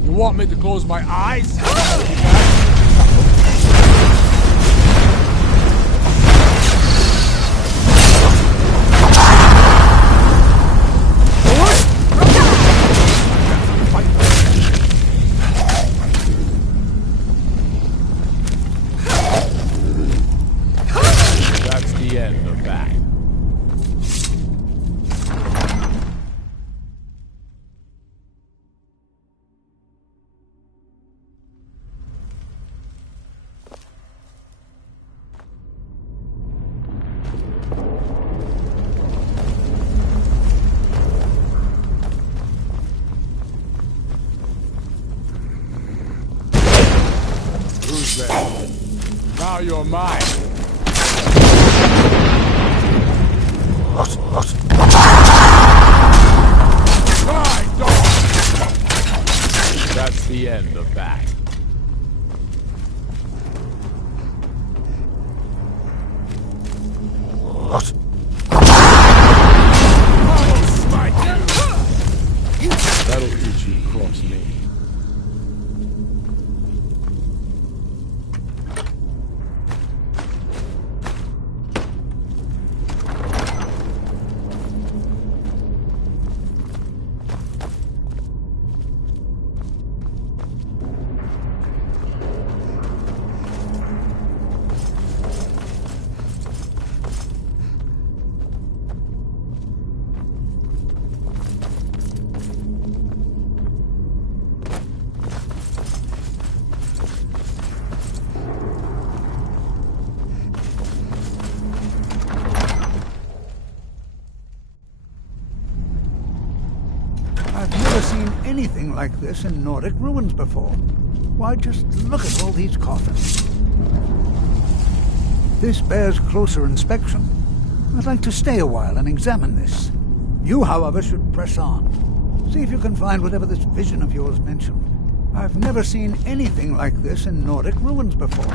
Want me to close my eyes? That's the end of that. Now you're mine. Die, dog! That's the end of that. That'll teach you cross me. Anything like this in Nordic ruins before. Why, just look at all these coffins. This bears closer inspection. I'd like to stay a while and examine this. You, however, should press on. See if you can find whatever this vision of yours mentioned. I've never seen anything like this in Nordic ruins before.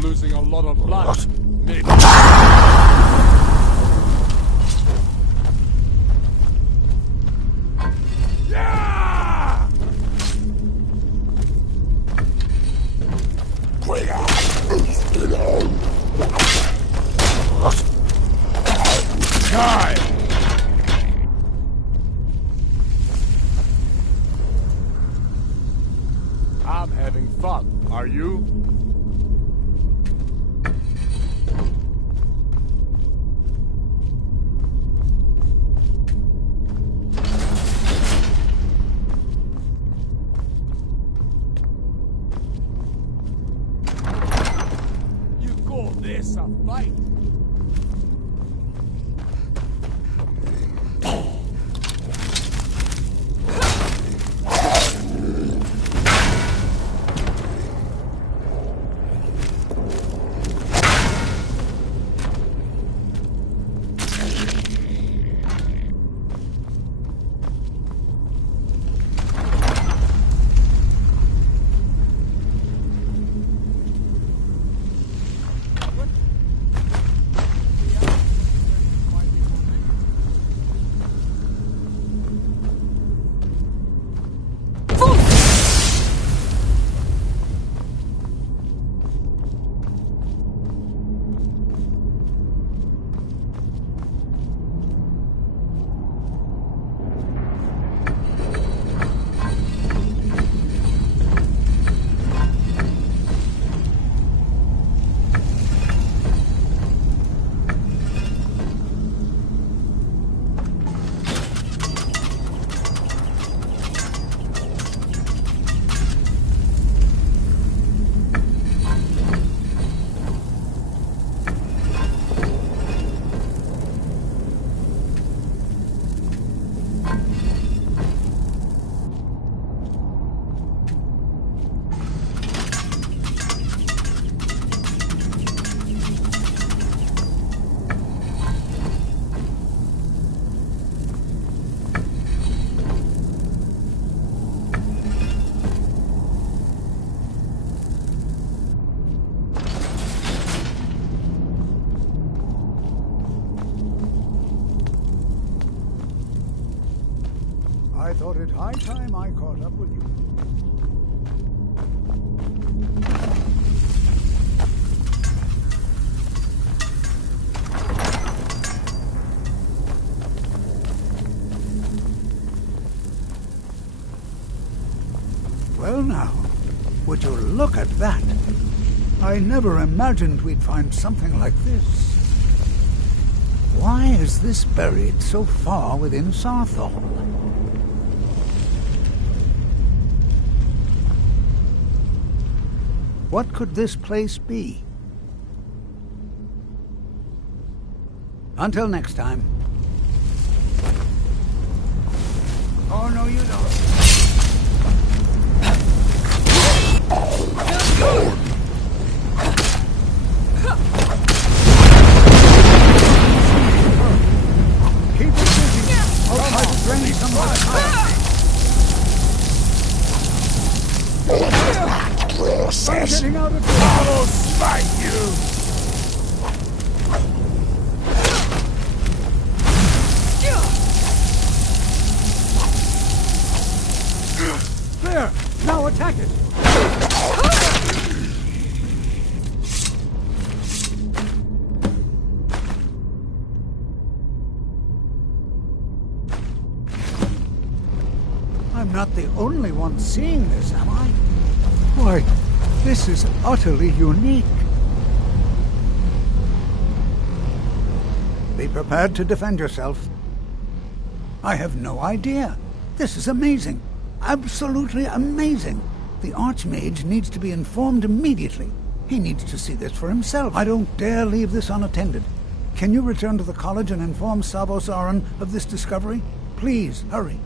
Losing a lot of blood. Maybe. Yeah! Die! I'm having fun. Are you? this a fight? I thought it high time I caught up with you. Well now, would you look at that? I never imagined we'd find something like this. Why is this buried so far within Sarthal? What could this place be? Until next time. Oh, no, you don't. Keep it busy. I'll try to drain some of the fire. I'm getting out of here. I will smite you. There. Now attack it. I'm not the only one seeing this, am I? Why, this is utterly unique. Be prepared to defend yourself. I have no idea. This is amazing. Absolutely amazing. The Archmage needs to be informed immediately. He needs to see this for himself. I don't dare leave this unattended. Can you return to the college and inform Savos Aran of this discovery? Please, hurry.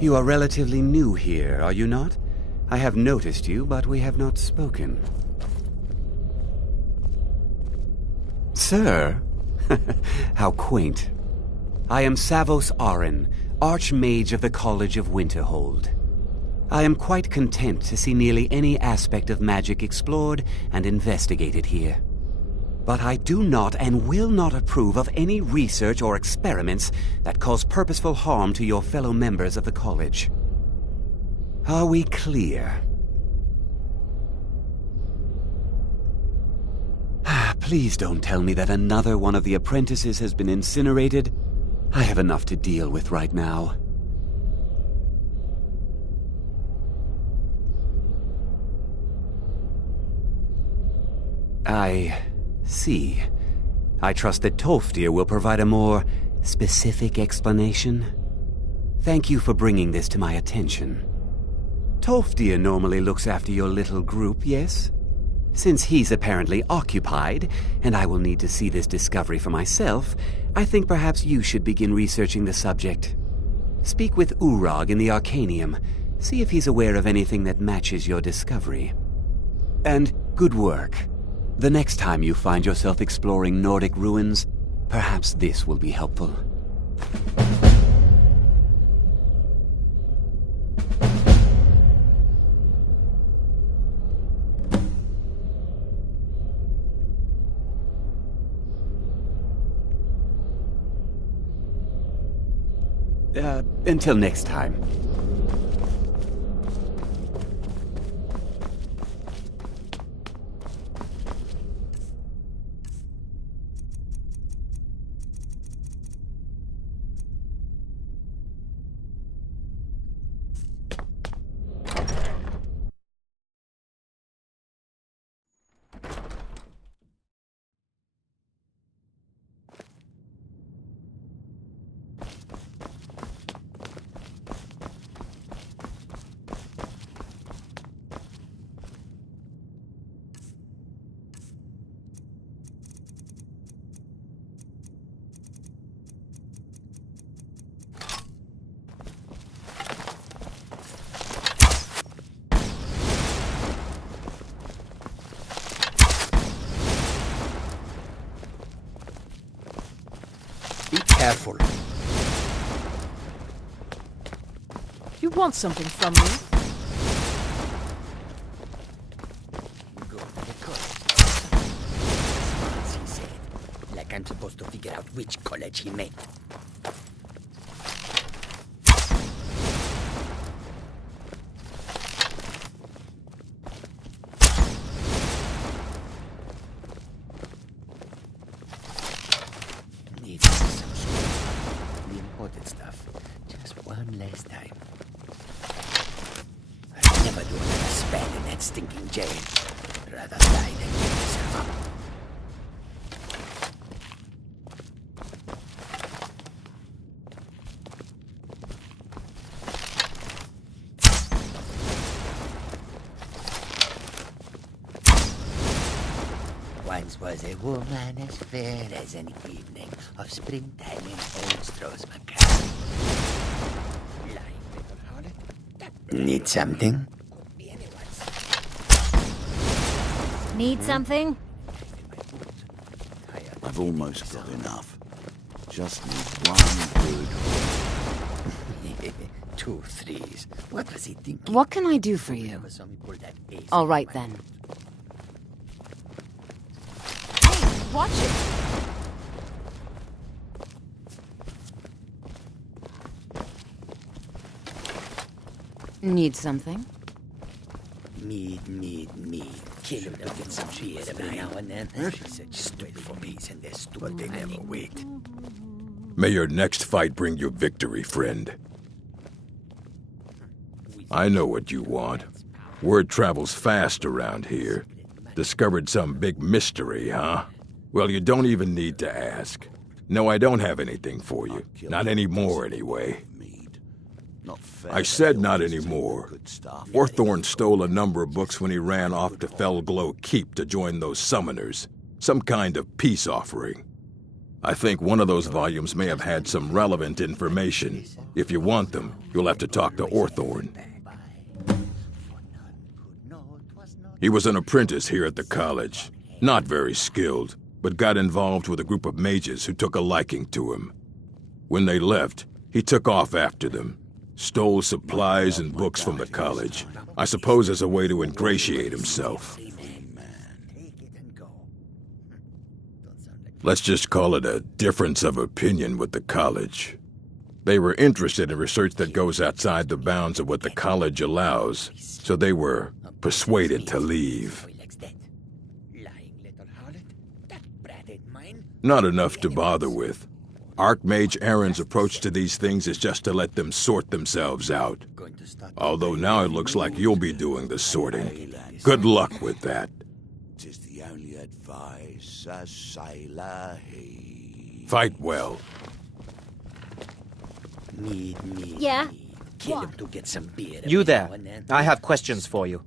You are relatively new here, are you not? I have noticed you, but we have not spoken. Sir? How quaint. I am Savos Arin, Archmage of the College of Winterhold. I am quite content to see nearly any aspect of magic explored and investigated here. But I do not and will not approve of any research or experiments that cause purposeful harm to your fellow members of the college. Are we clear? Please don't tell me that another one of the apprentices has been incinerated. I have enough to deal with right now. I see. I trust that Tolfdir will provide a more specific explanation. Thank you for bringing this to my attention. Tolfdir normally looks after your little group, yes? Since he's apparently occupied, and I will need to see this discovery for myself, I think perhaps you should begin researching the subject. Speak with Urag in the Arcanium. See if he's aware of anything that matches your discovery. And good work. The next time you find yourself exploring Nordic ruins, perhaps this will be helpful. Until next time. Careful. You want something from me? Go to the college. He said. Like I'm supposed to figure out which college he meant. Once was a woman as fair as an evening of springtime in old Stroh's Macau. Need something? Need something? I've almost got enough. Just need one good... 2 3s. What was he thinking? What can I do for you? All right, then. Hey, watch it! Need something? Mead. Kill him to get some beer every now and then. She's such stupid for peace and they're stupid. But they never wait. May your next fight bring you victory, friend. I know what you want. Word travels fast around here. Discovered some big mystery, huh? Well, you don't even need to ask. No, I don't have anything for you. Not anymore, anyway. I said not anymore. Orthorn stole a number of books when he ran off to Felglow Keep to join those summoners. Some kind of peace offering. I think one of those volumes may have had some relevant information. If you want them, you'll have to talk to Orthorn. He was an apprentice here at the college. Not very skilled, but got involved with a group of mages who took a liking to him. When they left, he took off after them. Stole supplies and books from the college. I suppose as a way to ingratiate himself. Let's just call it a difference of opinion with the college. They were interested in research that goes outside the bounds of what the college allows, so they were persuaded to leave. Not enough to bother with. Archmage Aaron's approach to these things is just to let them sort themselves out. Although now it looks like you'll be doing the sorting. Good luck with that. Tis the only advice a sailor he. Fight well. Yeah? Kill him to get some beer. You there. I have questions for you.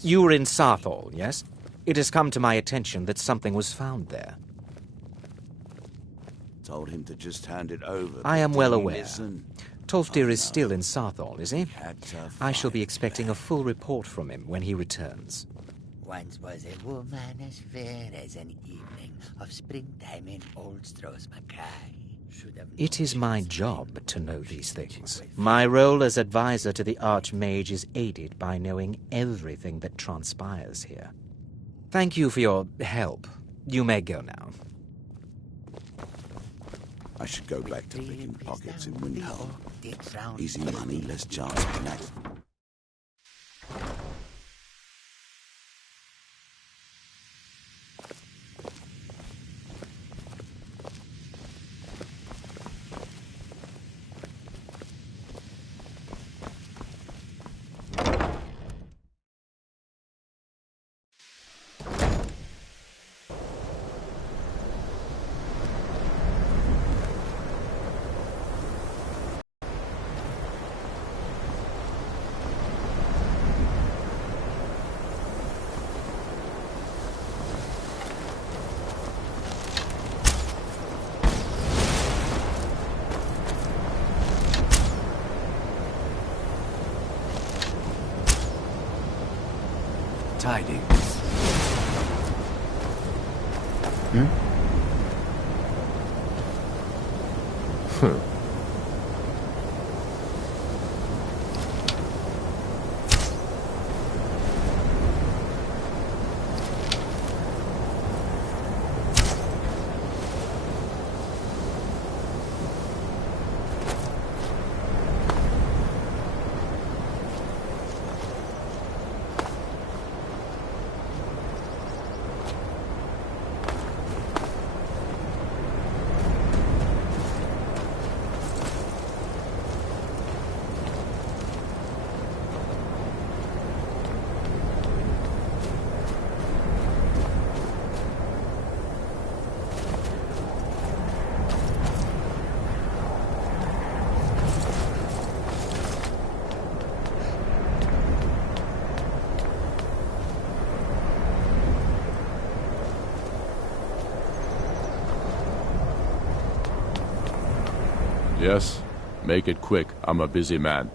You were in Sarthal, yes? It has come to my attention that something was found there. Told him to just hand it over. I am well aware. Listen. Tolfdir is still in Sarthal, is he? I shall be expecting a full report from him when he returns. Once was a woman as fair as an evening of springtime in Old Stros Mackay. It is my job to know these things. My role as advisor to the Archmage is aided by knowing everything that transpires here. Thank you for your help. You may go now. I should go back to picking pockets in Windhelm. Easy money, less chance of an accident. Tidings. Yes? Make it quick. I'm a busy man.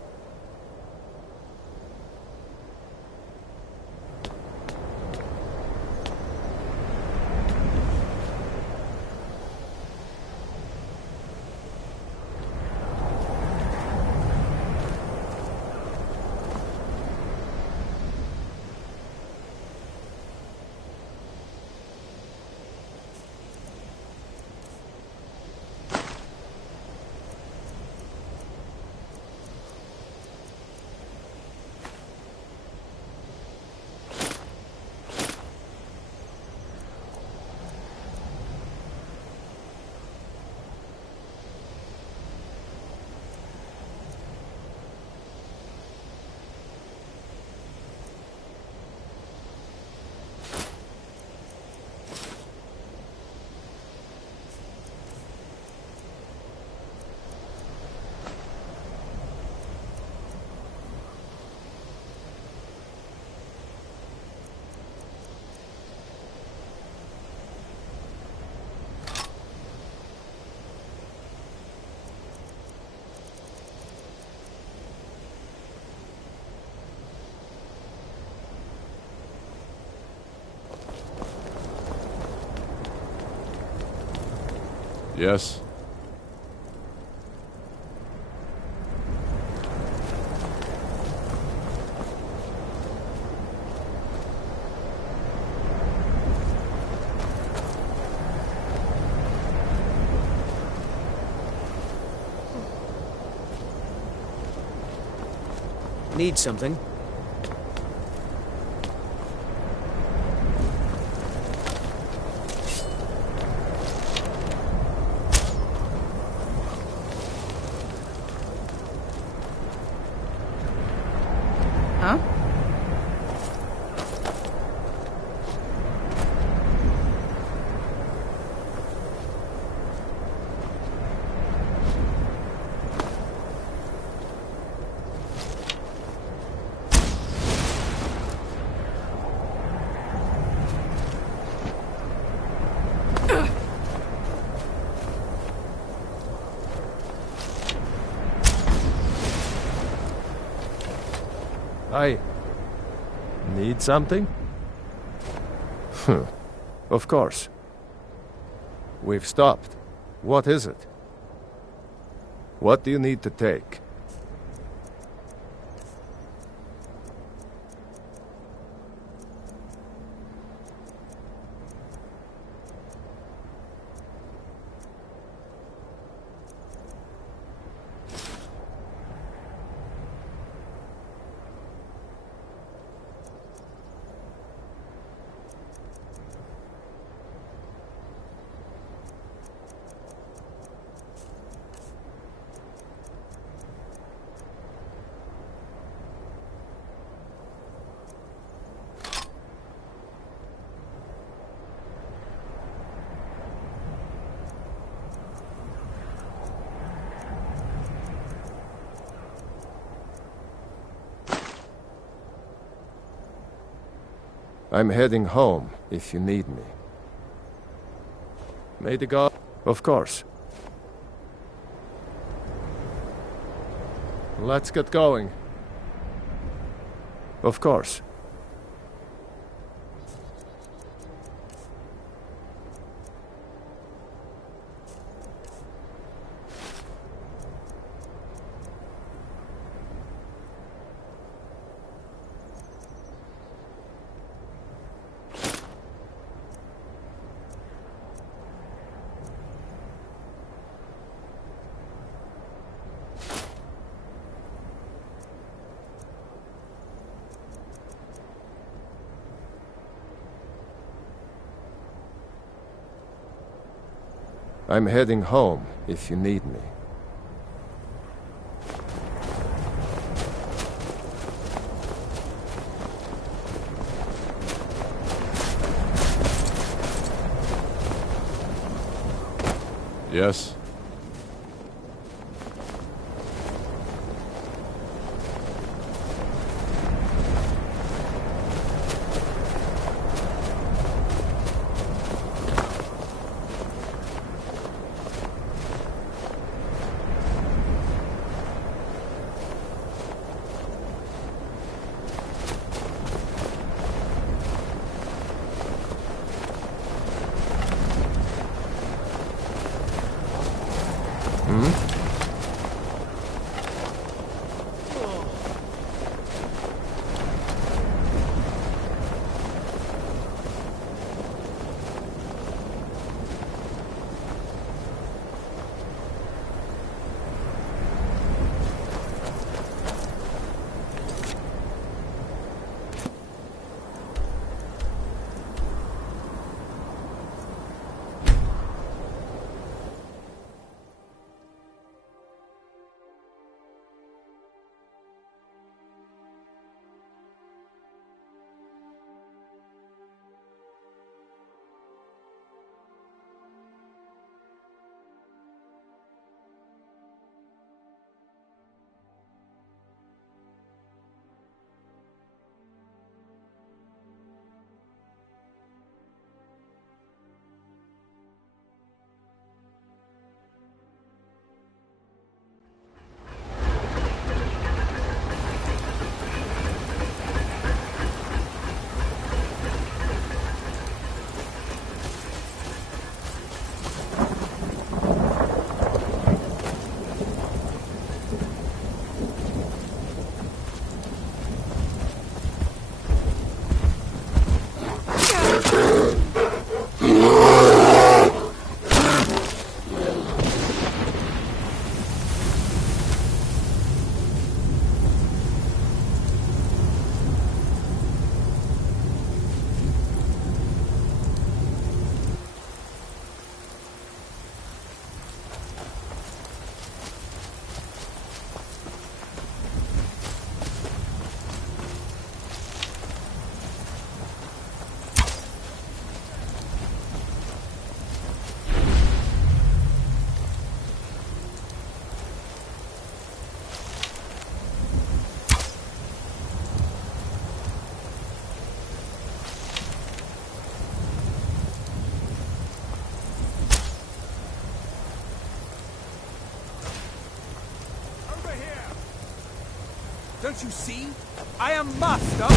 Yes? Need something? Huh? I need something? Of course. We've stopped. What is it? What do you need to take? I'm heading home, if you need me. May the god... Of course. Let's get going. Of course. I'm heading home, if you need me. Yes? Can't you see? I am master!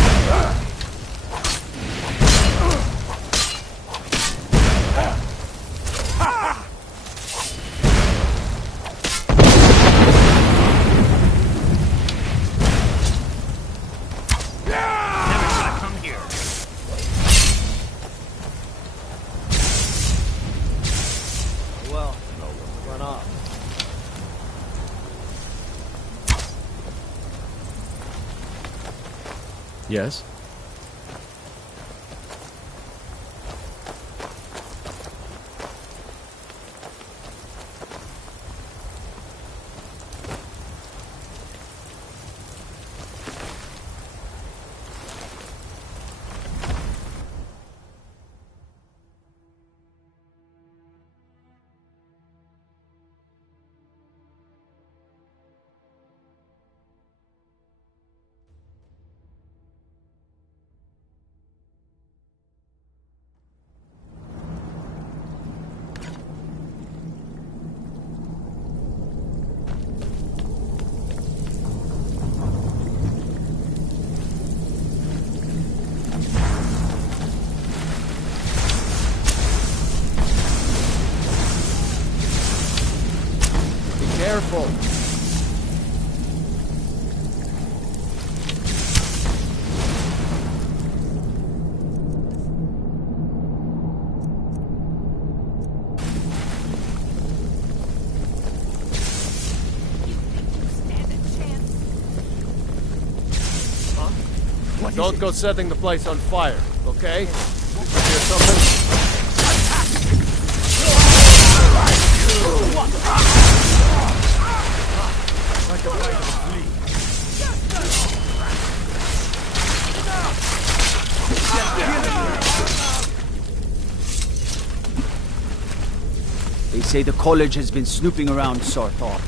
Yes? Careful. Don't go setting the place on fire, okay? Did you hear something? Like a bite of a flea. They say the college has been snooping around Sarthar.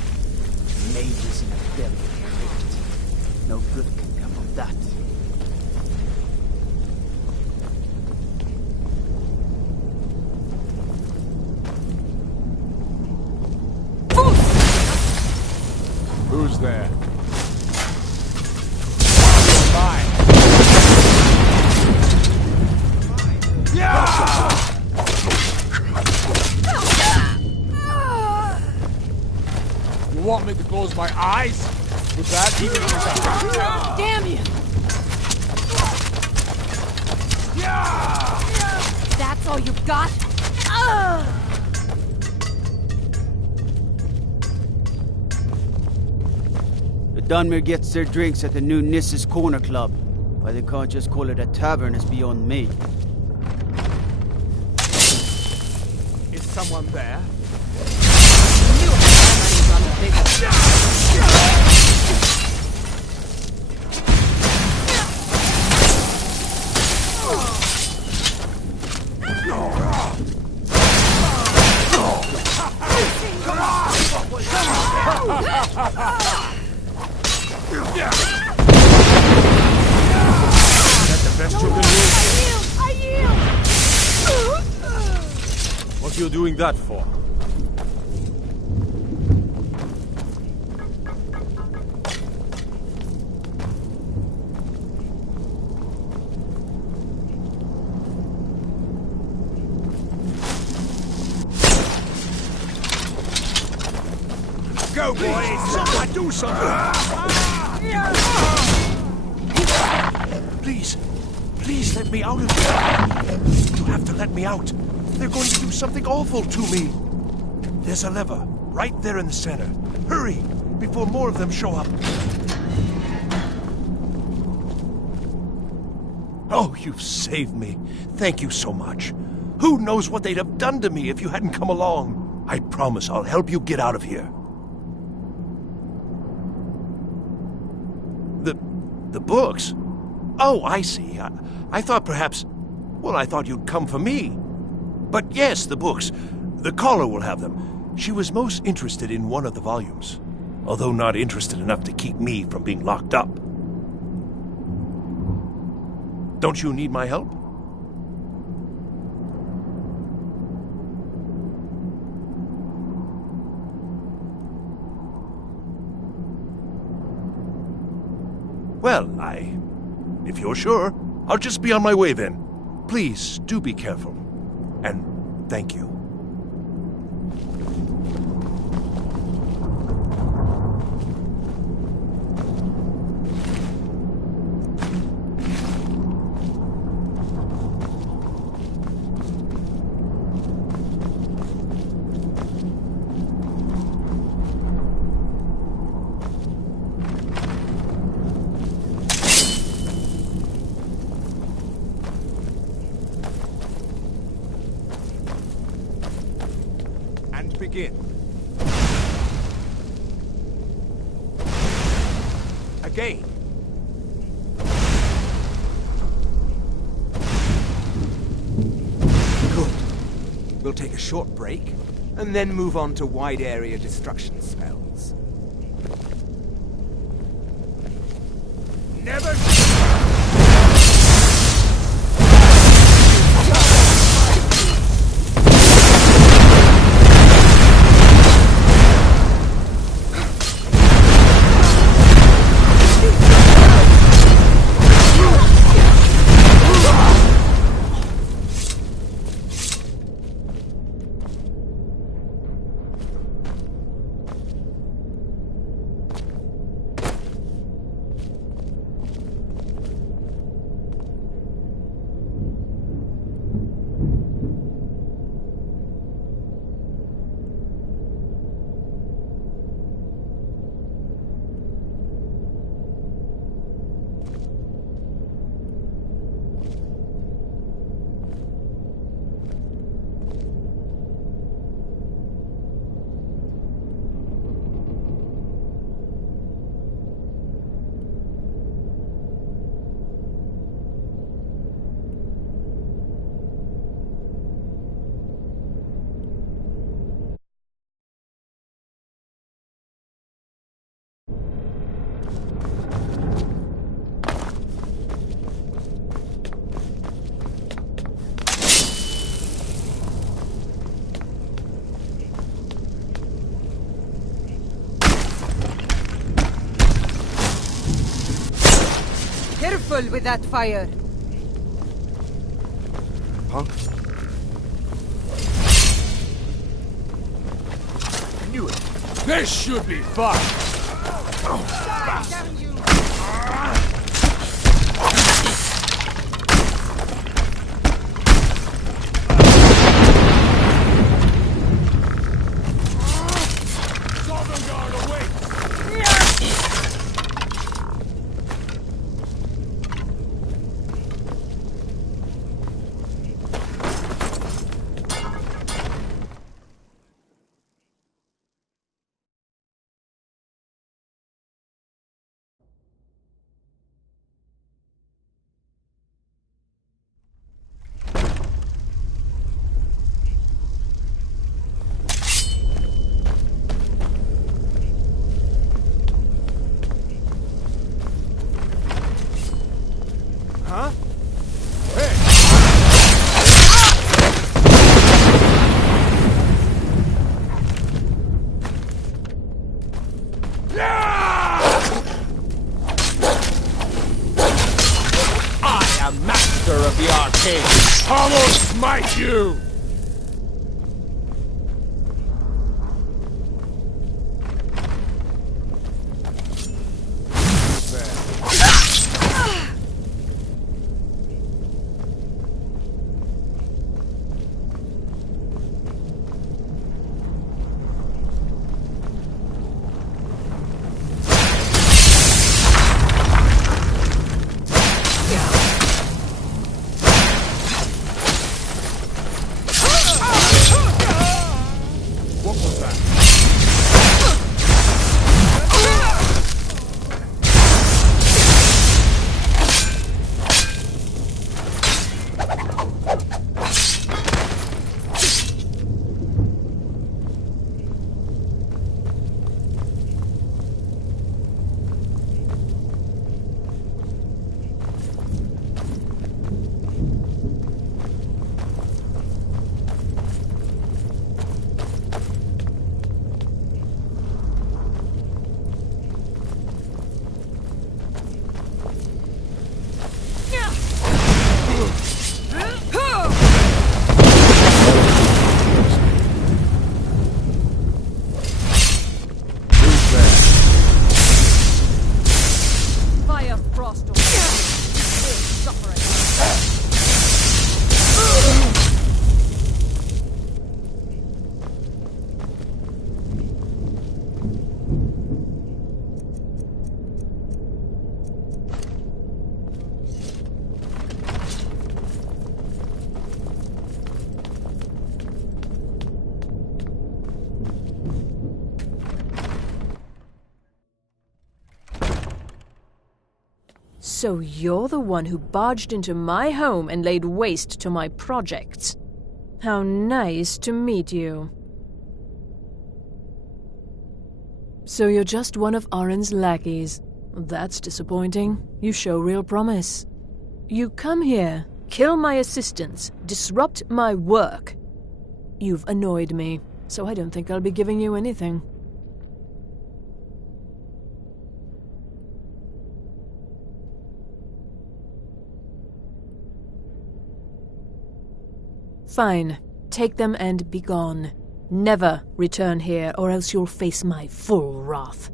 Mages in the very crypt. No good can come of that. Who's there? Mine. You want me to close my eyes? With that, even Damn you! That's all you've got? The Dunmer gets their drinks at the new Nissa's Corner Club. Why they can't just call it a tavern is beyond me. Is someone there? What are you doing that for? Go, boys! Someone do something! Please, please let me out of here. You have to let me out. They're going to do something awful to me. There's a lever right there in the center. Hurry, before more of them show up. Oh, you've saved me. Thank you so much. Who knows what they'd have done to me if you hadn't come along? I promise I'll help you get out of here. The books? Oh, I see. I thought perhaps... Well, I thought you'd come for me. But yes, the books. The caller will have them. She was most interested in one of the volumes, although not interested enough to keep me from being locked up. Don't you need my help? Well, if you're sure, I'll just be on my way then. Please, do be careful. And thank you. Begin. Again. Good. We'll take a short break, and then move on to wide area destruction spells. Never... Careful with that fire. Huh? I knew it. This should be fun. Huh? I am master of the arcane. I will smite you. Fire frost or suffering. So you're the one who barged into my home and laid waste to my projects. How nice to meet you. So you're just one of Arin's lackeys. That's disappointing. You show real promise. You come here, kill my assistants, disrupt my work. You've annoyed me, so I don't think I'll be giving you anything. Fine. Take them and be gone. Never return here, or else you'll face my full wrath.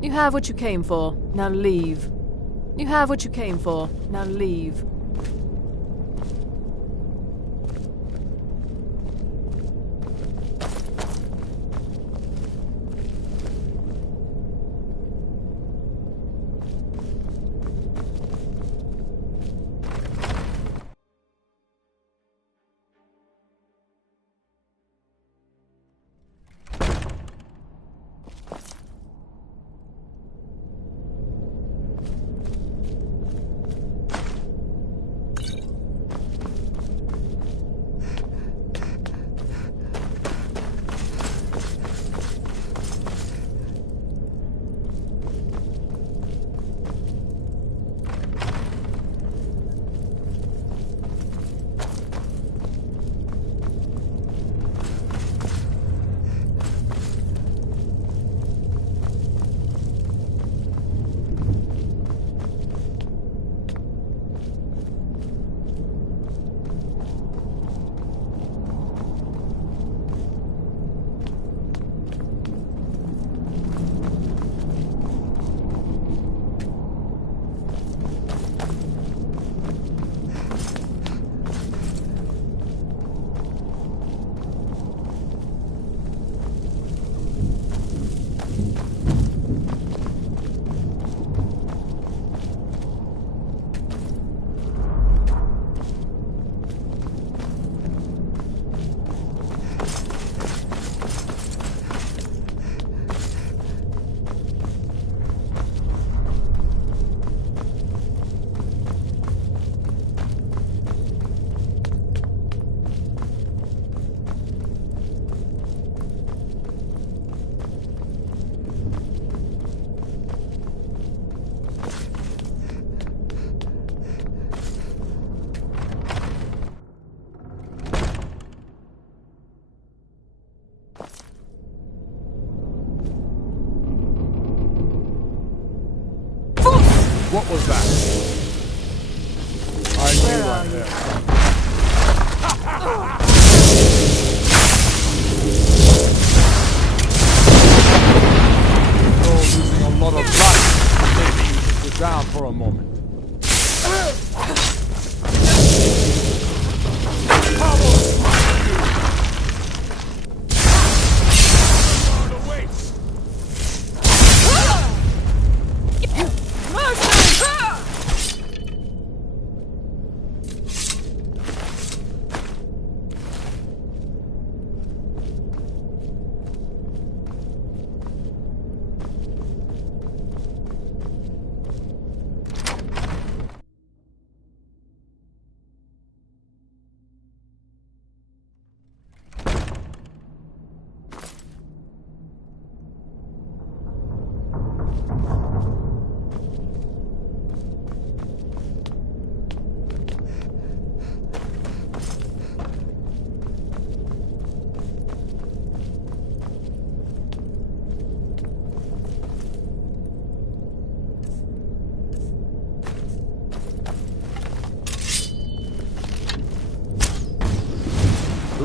You have what you came for. Now leave. You have what you came for. Now leave. What was that? I knew I heard something. You're losing a lot of blood. Maybe you should sit down for a moment.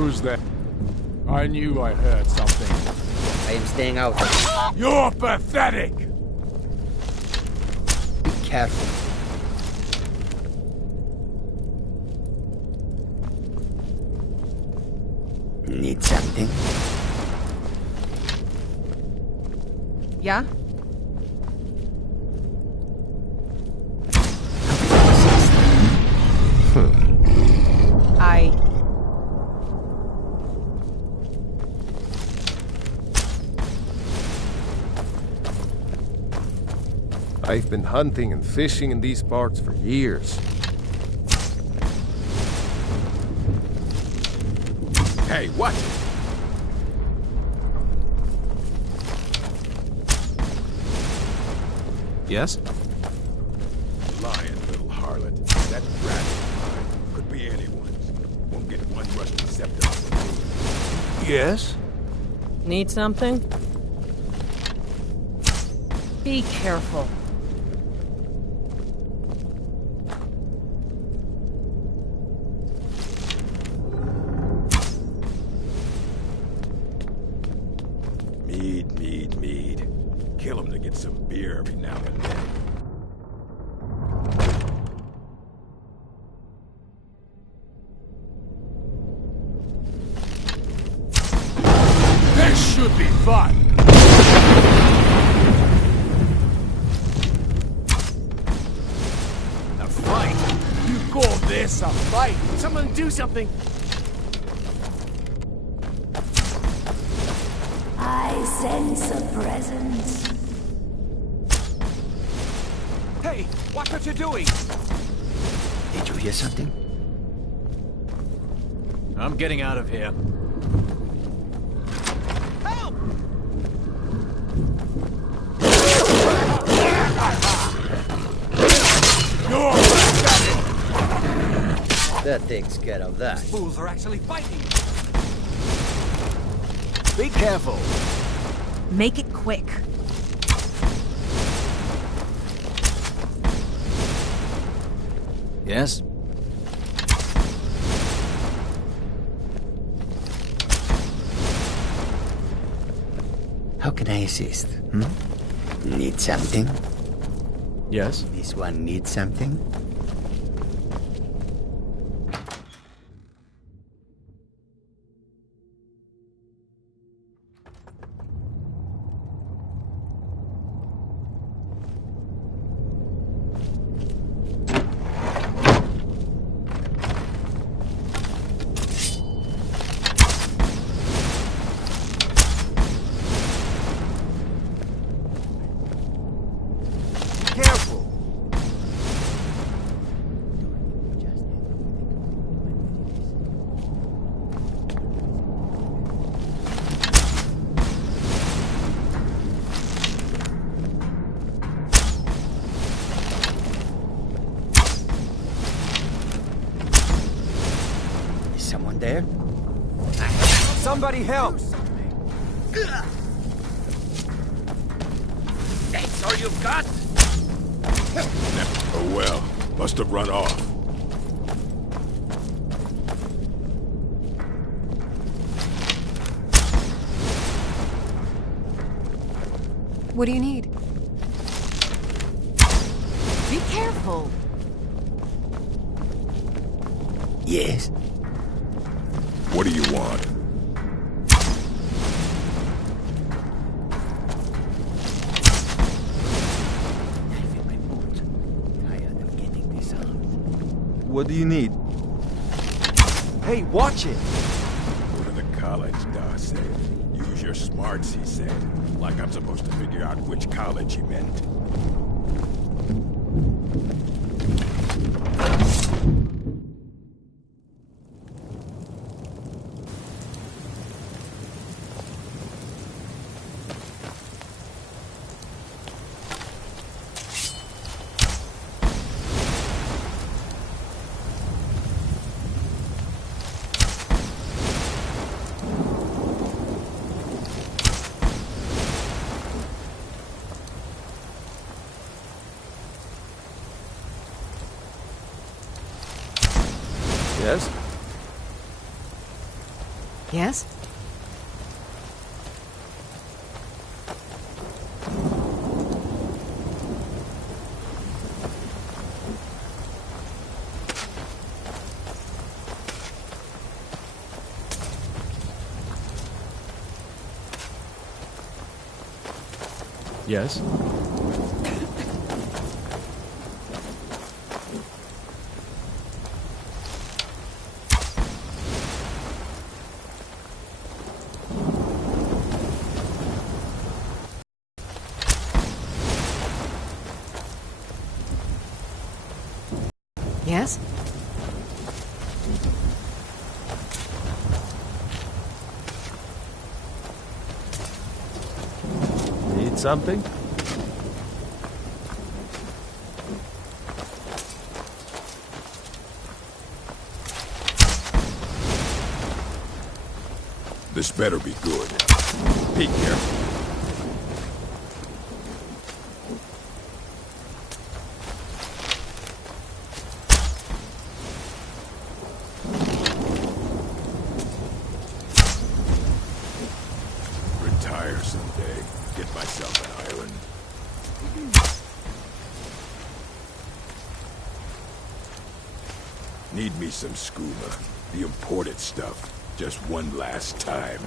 Who's that? I knew I heard something. I am staying out. You're pathetic! Be careful. Need something? Yeah? I've been hunting and fishing in these parts for years. Hey, watch it! Yes? Lying little harlot. That rat of mine could be anyone's. Won't get one rusty scepter. Yes? Need something? Be careful. Mead. Kill him to get some beer every now and then. This should be fun! A fight? You call this a fight? Someone do something! I sense a presence. Hey, watch what you're doing! Did you hear something? I'm getting out of here. Help! That takes care of that. Fools are actually fighting! Be careful! Make it quick. Yes? How can I assist? Need something? Yes? This one needs something? Someone there? Somebody help! That's all you've got? Oh well, must have run off. What do you need? Be careful. Yes. What do you want? What do you need? Hey, watch it! Go to the college, Da said. Use your smarts, he said. Like I'm supposed to figure out which college he meant. Yes? Yes? Yes? Yes? Need something? This better be good. Be careful. Retire someday. Get myself an island. Need me some skooma. The imported stuff. Just one last time.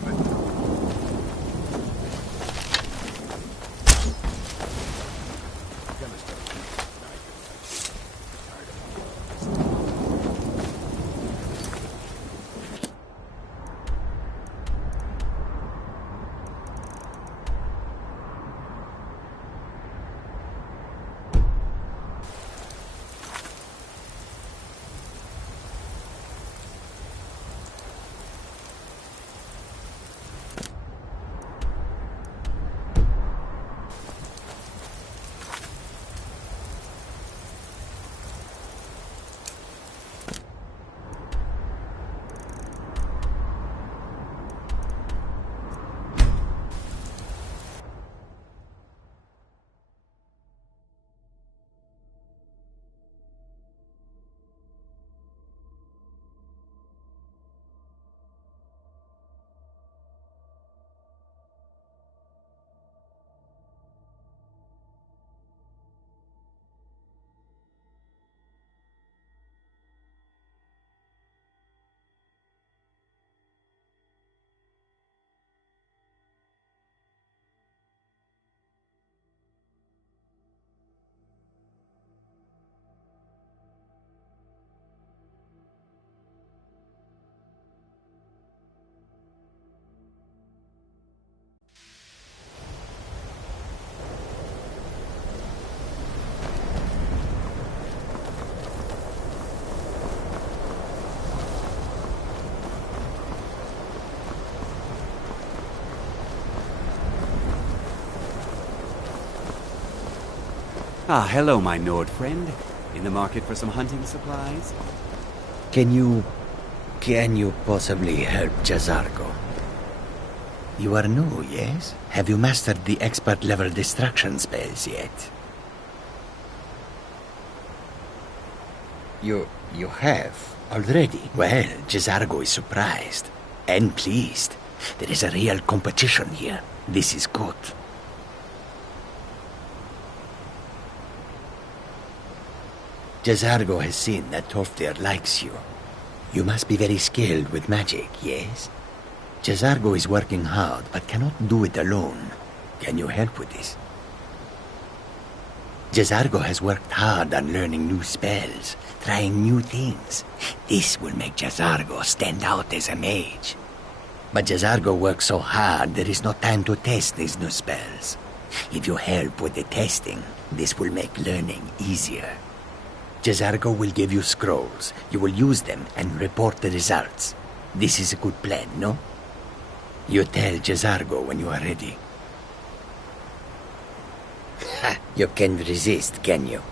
Ah, hello, my Nord friend. In the market for some hunting supplies? Can you possibly help Jazargo? You are new, yes? Have you mastered the expert-level distraction spells yet? You have? Already? Well, Jazargo is surprised. And pleased. There is a real competition here. This is good. Jazargo has seen that Tolfdir likes you. You must be very skilled with magic, yes? Jazargo is working hard, but cannot do it alone. Can you help with this? Jazargo has worked hard on learning new spells, trying new things. This will make Jazargo stand out as a mage. But Jazargo works so hard, there is no time to test these new spells. If you help with the testing, this will make learning easier. Jazargo will give you scrolls. You will use them and report the results. This is a good plan, no? You tell Jazargo when you are ready. Ha! You can resist, can you?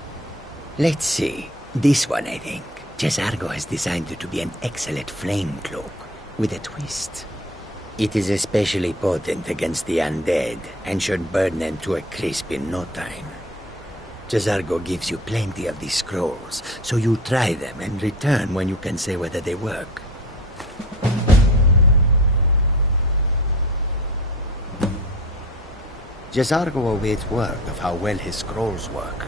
Let's see. This one, I think. Jazargo has designed it to be an excellent flame cloak, with a twist. It is especially potent against the undead, and should burn them to a crisp in no time. Jazargo gives you plenty of these scrolls, so you try them and return when you can say whether they work. Jazargo awaits word of how well his scrolls work.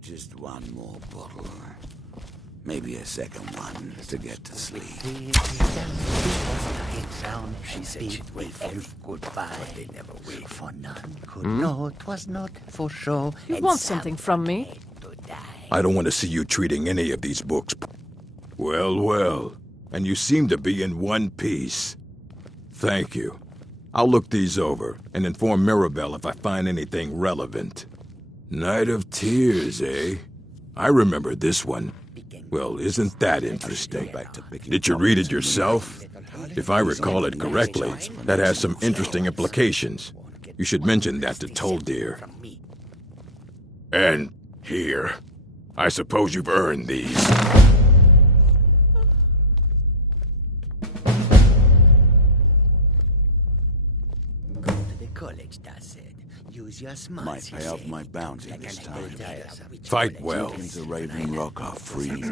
Just one more bottle. Maybe a second one to get to sleep. She said she'd wait for me. Goodbye. But they never wait. For none could know 'twas not for show. You want something from me? I don't want to see you treating any of these books. Well, well. And you seem to be in one piece. Thank you. I'll look these over and inform Mirabelle if I find anything relevant. Night of Tears, eh? I remember this one. Well, isn't that interesting? Did you read it yourself? If I recall it correctly, that has some interesting implications. You should mention that to Toldir. And here. I suppose you've earned these. Go to the college, that's it. Use your smarts. Might pay off my bounty this time. Fight well. Into Raven Rock are free.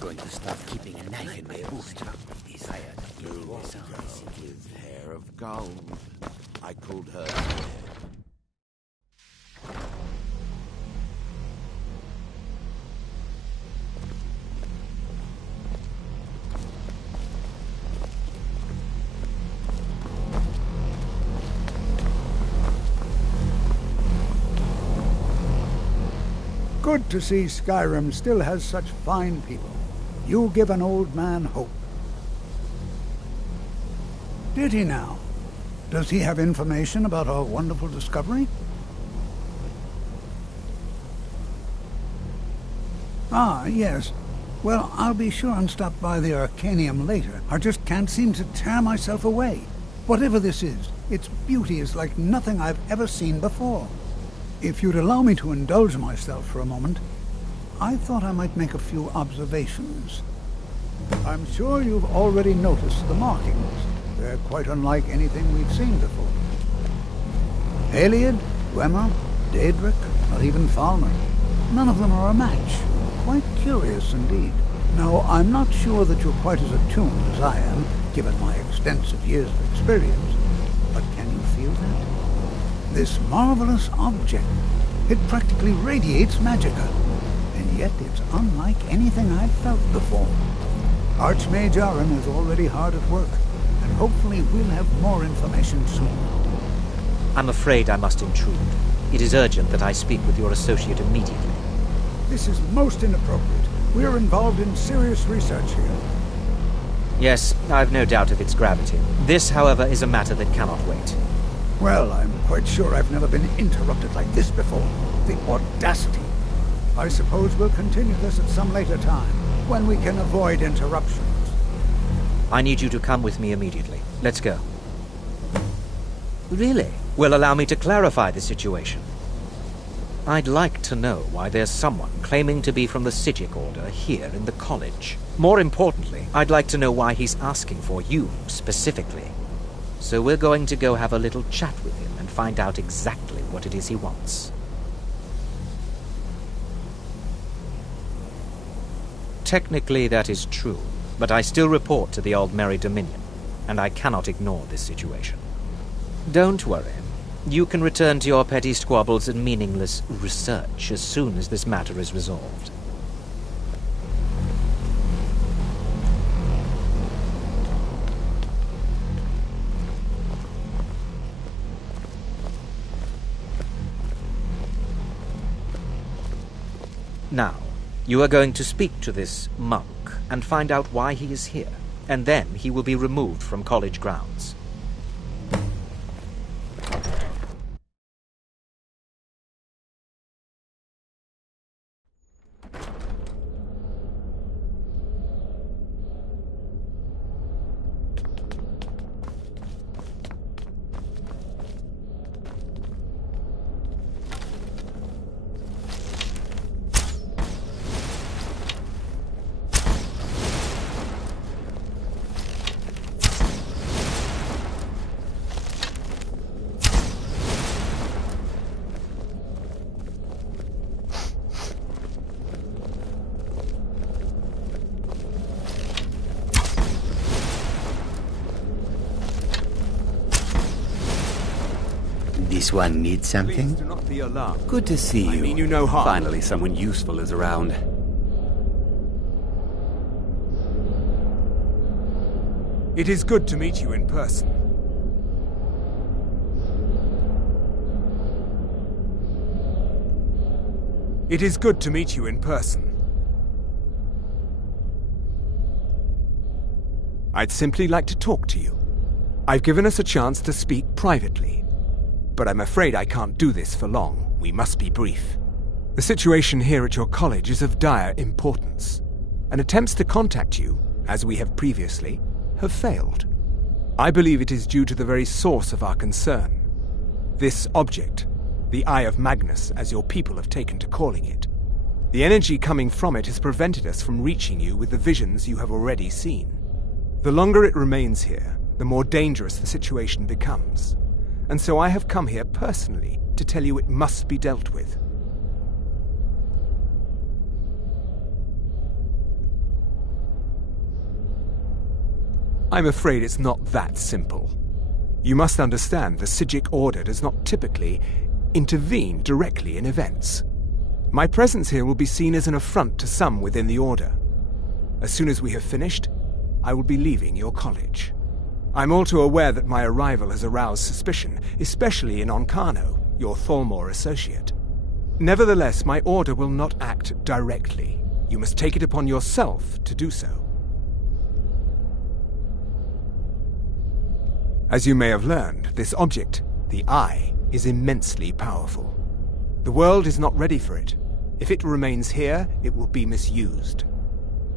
Going to start keeping a knife in my boot. Blue girl with hair of gold. I called her. Good to see Skyrim still has such fine people. You give an old man hope. Did he now? Does he have information about our wonderful discovery? Ah, yes. Well, I'll be sure and stop by the Arcanium later. I just can't seem to tear myself away. Whatever this is, its beauty is like nothing I've ever seen before. If you'd allow me to indulge myself for a moment, I thought I might make a few observations. I'm sure you've already noticed the markings. They're quite unlike anything we've seen before. Heliod, Dwemer, Daedric, or even Falmer. None of them are a match. Quite curious indeed. Now, I'm not sure that you're quite as attuned as I am, given my extensive years of experience. But can you feel that? This marvelous object, it practically radiates magicka. And yet it's unlike anything I've felt before. Archmage Aaron is already hard at work, and hopefully we'll have more information soon. I'm afraid I must intrude. It is urgent that I speak with your associate immediately. This is most inappropriate. We're involved in serious research here. Yes, I've no doubt of its gravity. This, however, is a matter that cannot wait. Well, I'm quite sure I've never been interrupted like this before. The audacity. I suppose we'll continue this at some later time, when we can avoid interruptions. I need you to come with me immediately. Let's go. Really? Well, allow me to clarify the situation. I'd like to know why there's someone claiming to be from the Psijic Order here in the college. More importantly, I'd like to know why he's asking for you, specifically. So we're going to go have a little chat with him and find out exactly what it is he wants. Technically, that is true, but I still report to the Aldmeri Dominion, and I cannot ignore this situation. Don't worry. You can return to your petty squabbles and meaningless research as soon as this matter is resolved. Now, you are going to speak to this monk and find out why he is here, and then he will be removed from college grounds. This one needs something? Please do not be alarmed. Good to see you. I mean you no harm. Finally, someone useful is around. It is good to meet you in person. It is good to meet you in person. I'd simply like to talk to you. I've given us a chance to speak privately. But I'm afraid I can't do this for long. We must be brief. The situation here at your college is of dire importance, and attempts to contact you, as we have previously, have failed. I believe it is due to the very source of our concern. This object, the Eye of Magnus, as your people have taken to calling it. The energy coming from it has prevented us from reaching you with the visions you have already seen. The longer it remains here, the more dangerous the situation becomes. And so I have come here personally to tell you it must be dealt with. I'm afraid it's not that simple. You must understand the Psijic Order does not typically intervene directly in events. My presence here will be seen as an affront to some within the Order. As soon as we have finished, I will be leaving your college. I'm all too aware that my arrival has aroused suspicion, especially in Onkano, your Thalmor associate. Nevertheless, my order will not act directly. You must take it upon yourself to do so. As you may have learned, this object, the Eye, is immensely powerful. The world is not ready for it. If it remains here, it will be misused.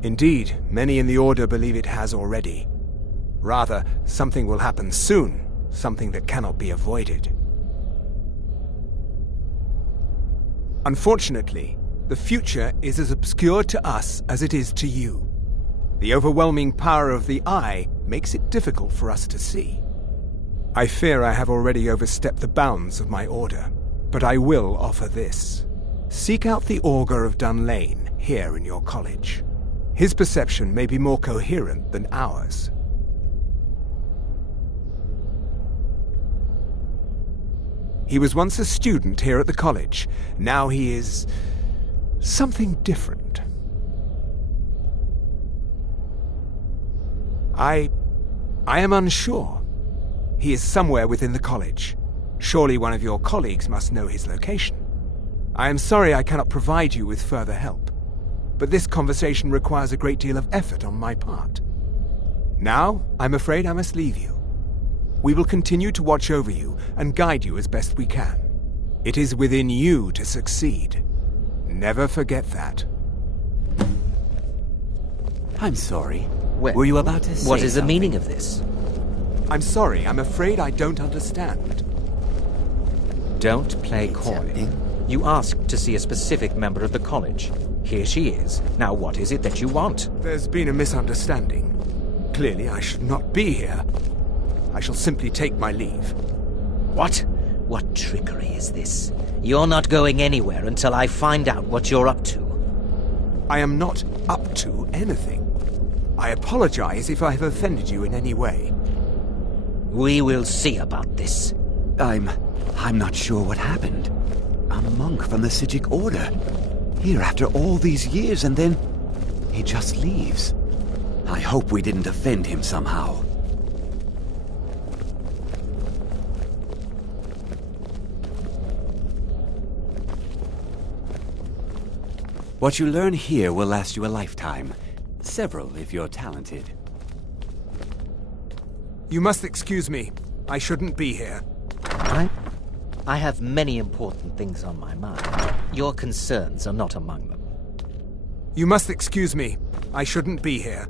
Indeed, many in the Order believe it has already. Rather, something will happen soon, something that cannot be avoided. Unfortunately, the future is as obscure to us as it is to you. The overwhelming power of the Eye makes it difficult for us to see. I fear I have already overstepped the bounds of my order, but I will offer this. Seek out the Augur of Dunlane here in your college. His perception may be more coherent than ours. He was once a student here at the college. Now he is something different. I am unsure. He is somewhere within the college. Surely one of your colleagues must know his location. I am sorry I cannot provide you with further help, but this conversation requires a great deal of effort on my part. Now, I'm afraid I must leave you. We will continue to watch over you and guide you as best we can. It is within you to succeed. Never forget that. I'm sorry. Well, were you about to say what is the something? meaning of this? I'm sorry. I'm afraid I don't understand. Don't play coy. You asked to see a specific member of the college. Here she is. Now what is it that you want? There's been a misunderstanding. Clearly I should not be here. I shall simply take my leave. What? What trickery is this? You're not going anywhere until I find out what you're up to. I am not up to anything. I apologize if I have offended you in any way. We will see about this. I'm not sure what happened. A monk from the Psijic Order. Here after all these years, and then he just leaves. I hope we didn't offend him somehow. What you learn here will last you a lifetime. Several, if you're talented. You must excuse me. I shouldn't be here. I have many important things on my mind. Your concerns are not among them. You must excuse me. I shouldn't be here.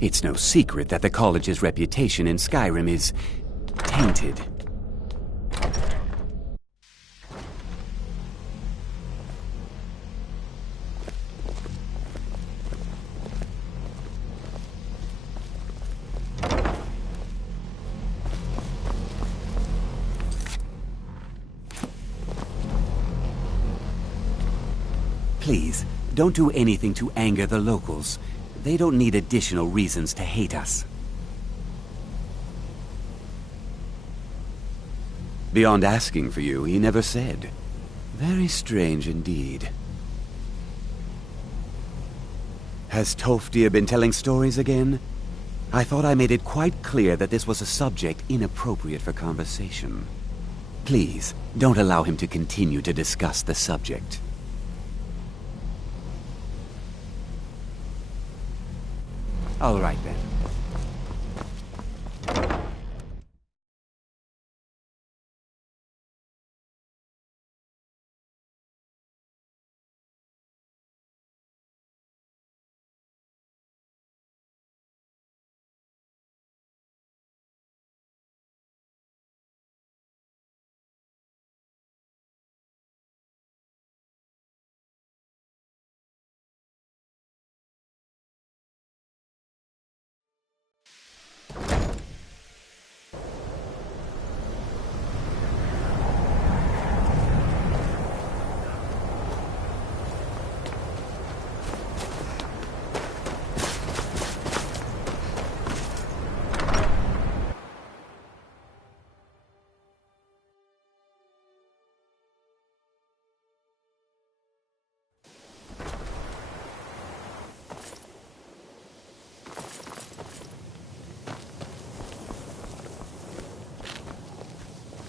It's no secret that the college's reputation in Skyrim is tainted. Please, don't do anything to anger the locals. They don't need additional reasons to hate us. Beyond asking for you, he never said. Very strange indeed. Has Tolfdir been telling stories again? I thought I made it quite clear that this was a subject inappropriate for conversation. Please, don't allow him to continue to discuss the subject. All right, then.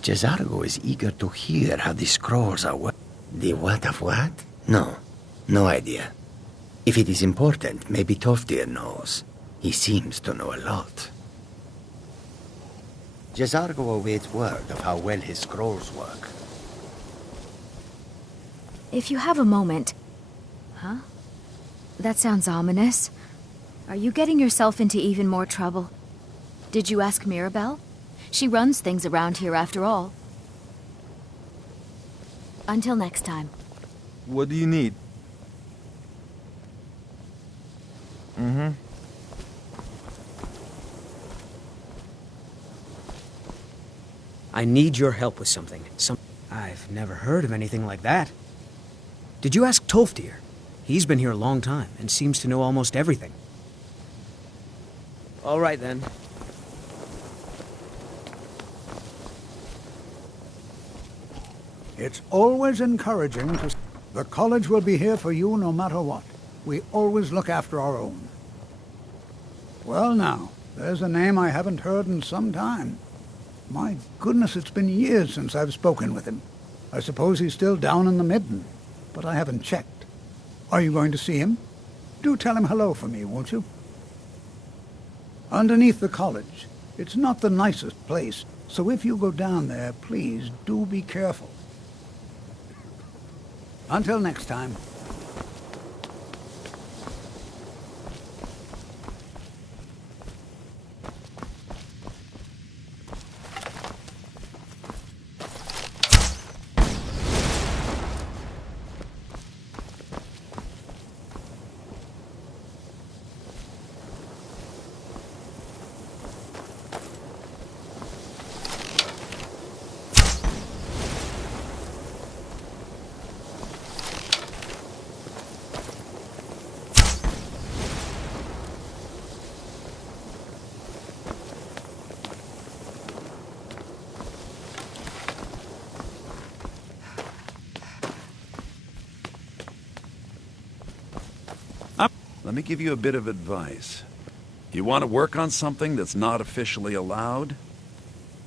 Jazargo is eager to hear how the scrolls are working. The what of what? No idea. If it is important, maybe Tolfdir knows. He seems to know a lot. Jazargo awaits word of how well his scrolls work. If you have a moment... Huh? That sounds ominous. Are you getting yourself into even more trouble? Did you ask Mirabelle? She runs things around here after all. Until next time. What do you need? I need your help with something. I've never heard of anything like that. Did you ask Tolfdir? He's been here a long time and seems to know almost everything. All right, then. It's always encouraging to... The college will be here for you no matter what. We always look after our own. Well now, there's a name I haven't heard in some time. My goodness, it's been years since I've spoken with him. I suppose he's still down in the Midden, but I haven't checked. Are you going to see him? Do tell him hello for me, won't you? Underneath the college. It's not the nicest place, so if you go down there, please do be careful. Until next time. Let me give you a bit of advice. You want to work on something that's not officially allowed?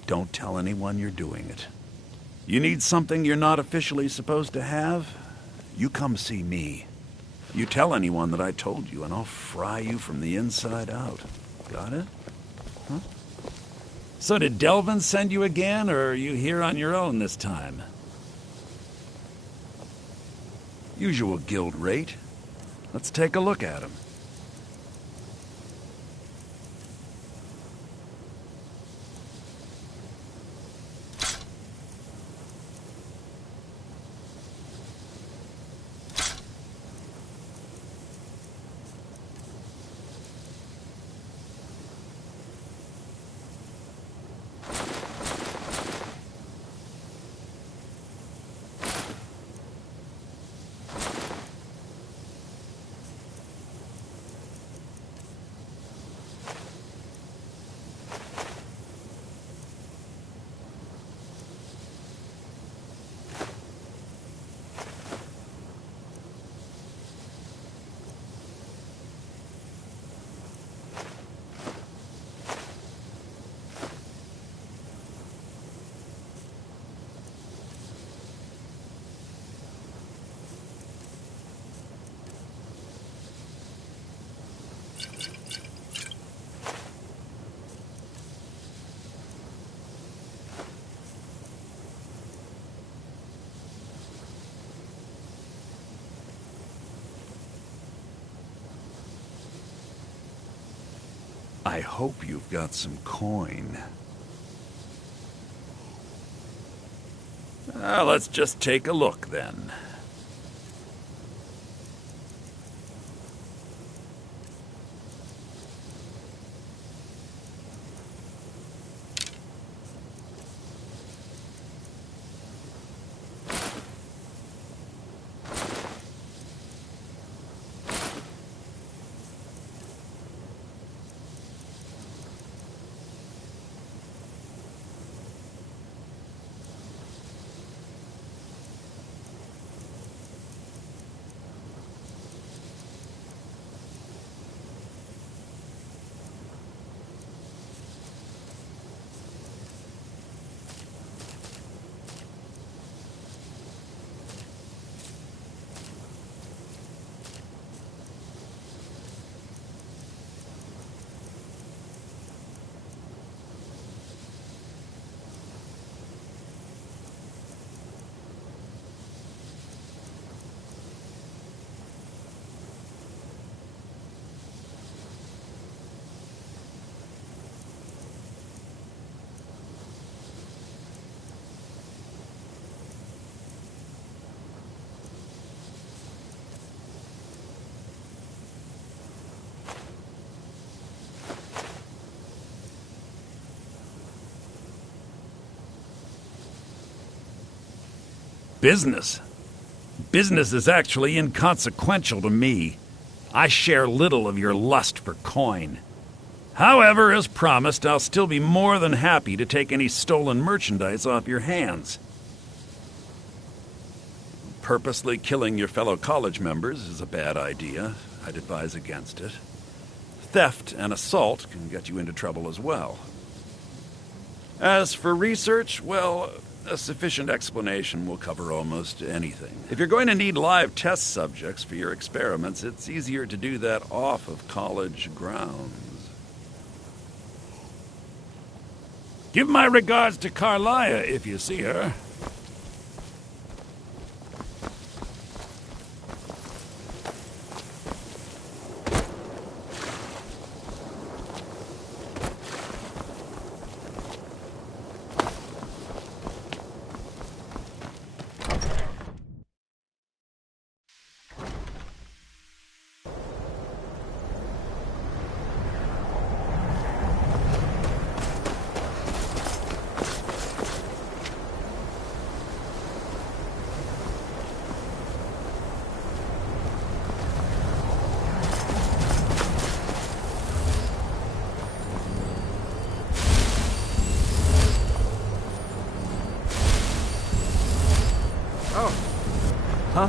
Don't tell anyone you're doing it. You need something you're not officially supposed to have? You come see me. You tell anyone that I told you, and I'll fry you from the inside out. Got it? Huh? So did Delvin send you again, or are you here on your own this time? Usual guild rate. Let's take a look at him. I hope you've got some coin. Let's just take a look, then. Business? Business is actually inconsequential to me. I share little of your lust for coin. However, as promised, I'll still be more than happy to take any stolen merchandise off your hands. Purposely killing your fellow college members is a bad idea. I'd advise against it. Theft and assault can get you into trouble as well. As for research, well, a sufficient explanation will cover almost anything. If you're going to need live test subjects for your experiments, it's easier to do that off of college grounds. Give my regards to Carlia if you see her. Huh?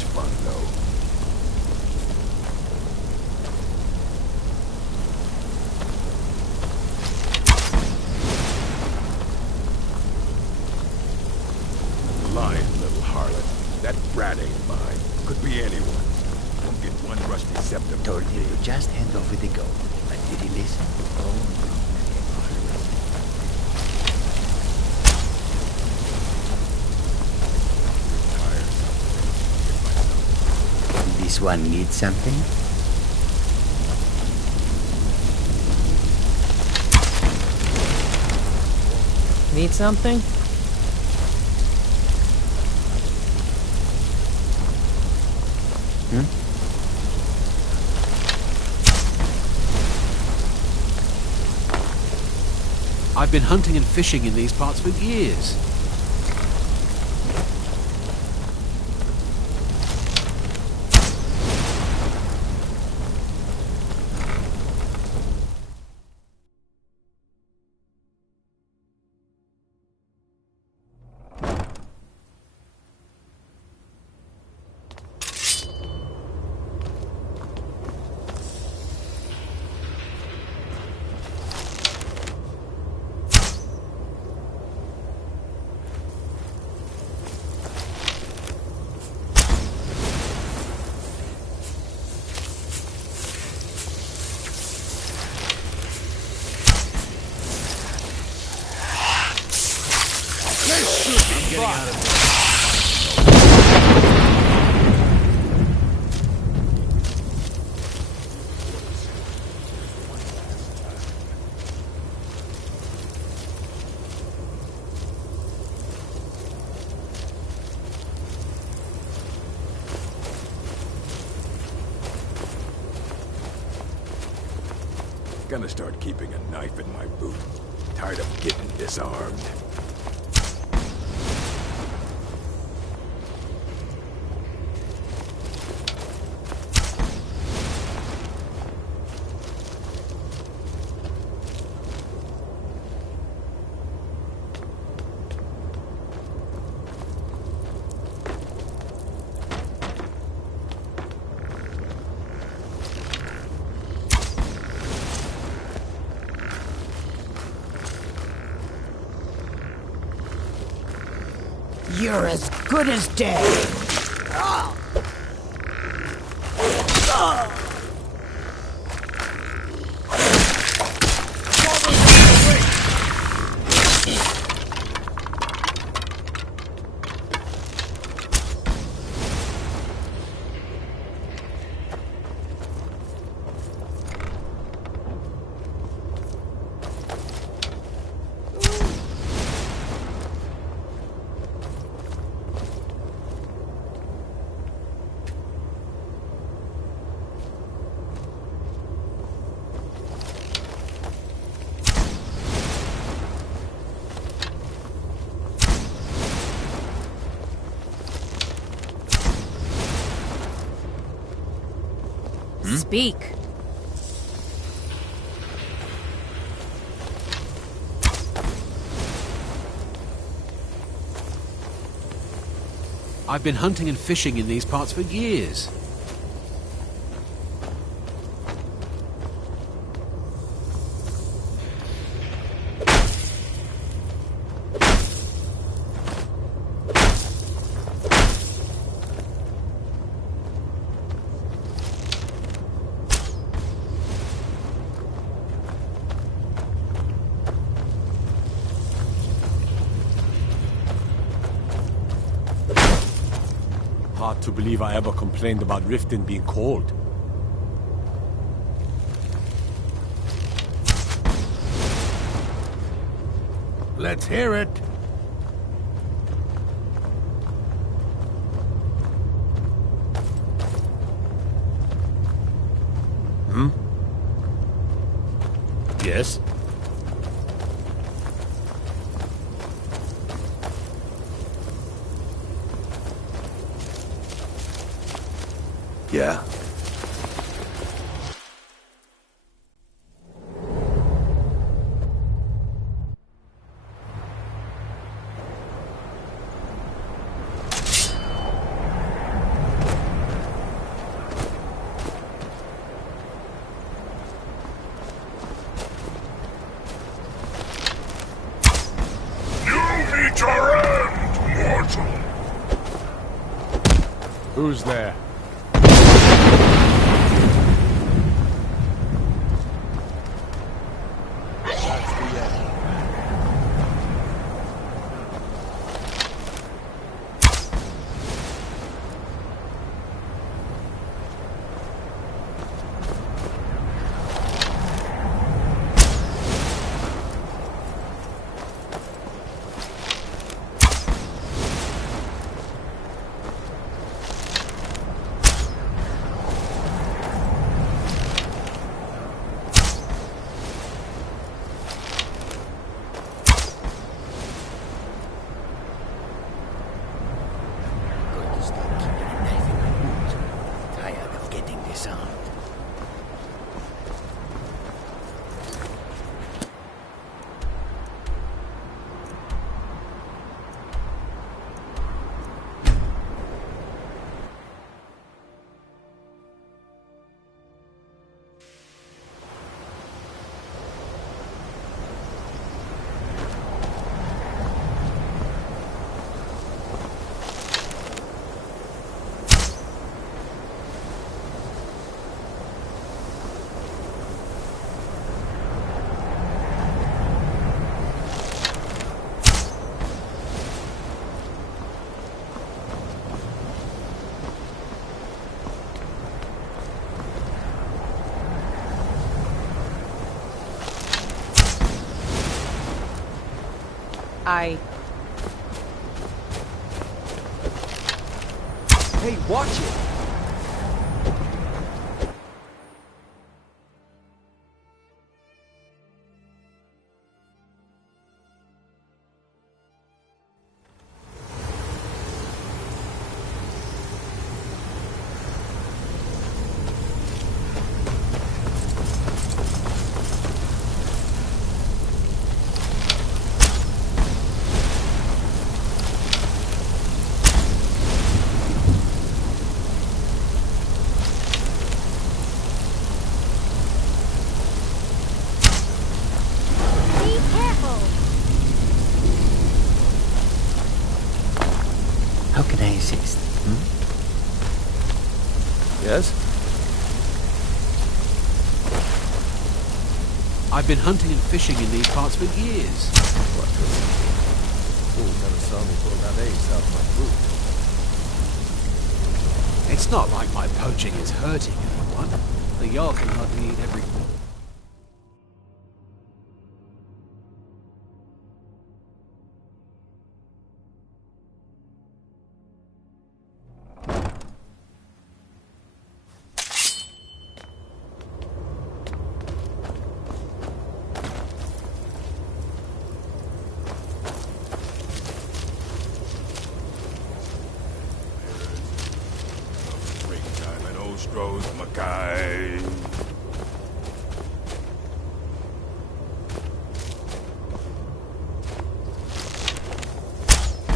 much fun, though. Lying little harlot. That brat ain't mine. Could be anyone. Won't get one rusty septum. Told you to just hand over the gold. But did he listen? Oh, no. This one needs something? Need something? I've been hunting and fishing in these parts for years. Gonna start keeping a knife in my boot. Tired of getting disarmed. You're as good as dead. Speak. I've been hunting and fishing in these parts for years. Hard to believe I ever complained about Riften being cold. Let's hear it. Yes? Yeah. Who's there? Hey, watch it! How can I assist? Yes? I've been hunting and fishing in these parts for years. What was it? Fool never saw me pull that ace out my boot. It's not like my poaching is hurting anyone. The Jarl can hardly eat everything.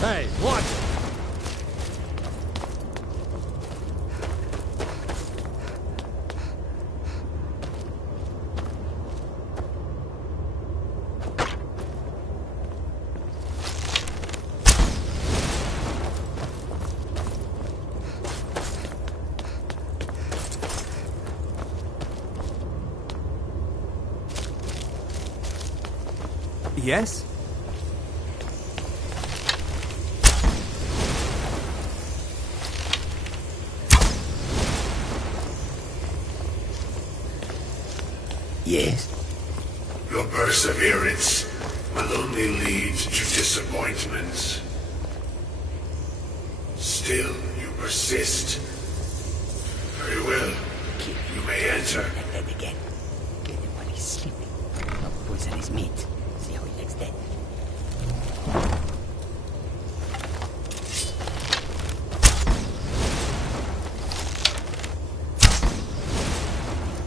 Hey, watch it! Yes? Yes? Your perseverance will only lead to disappointments. Still, you persist. Very well. You may enter. And then again. Get him while he's sleeping. Not poison his meat. See how he likes that.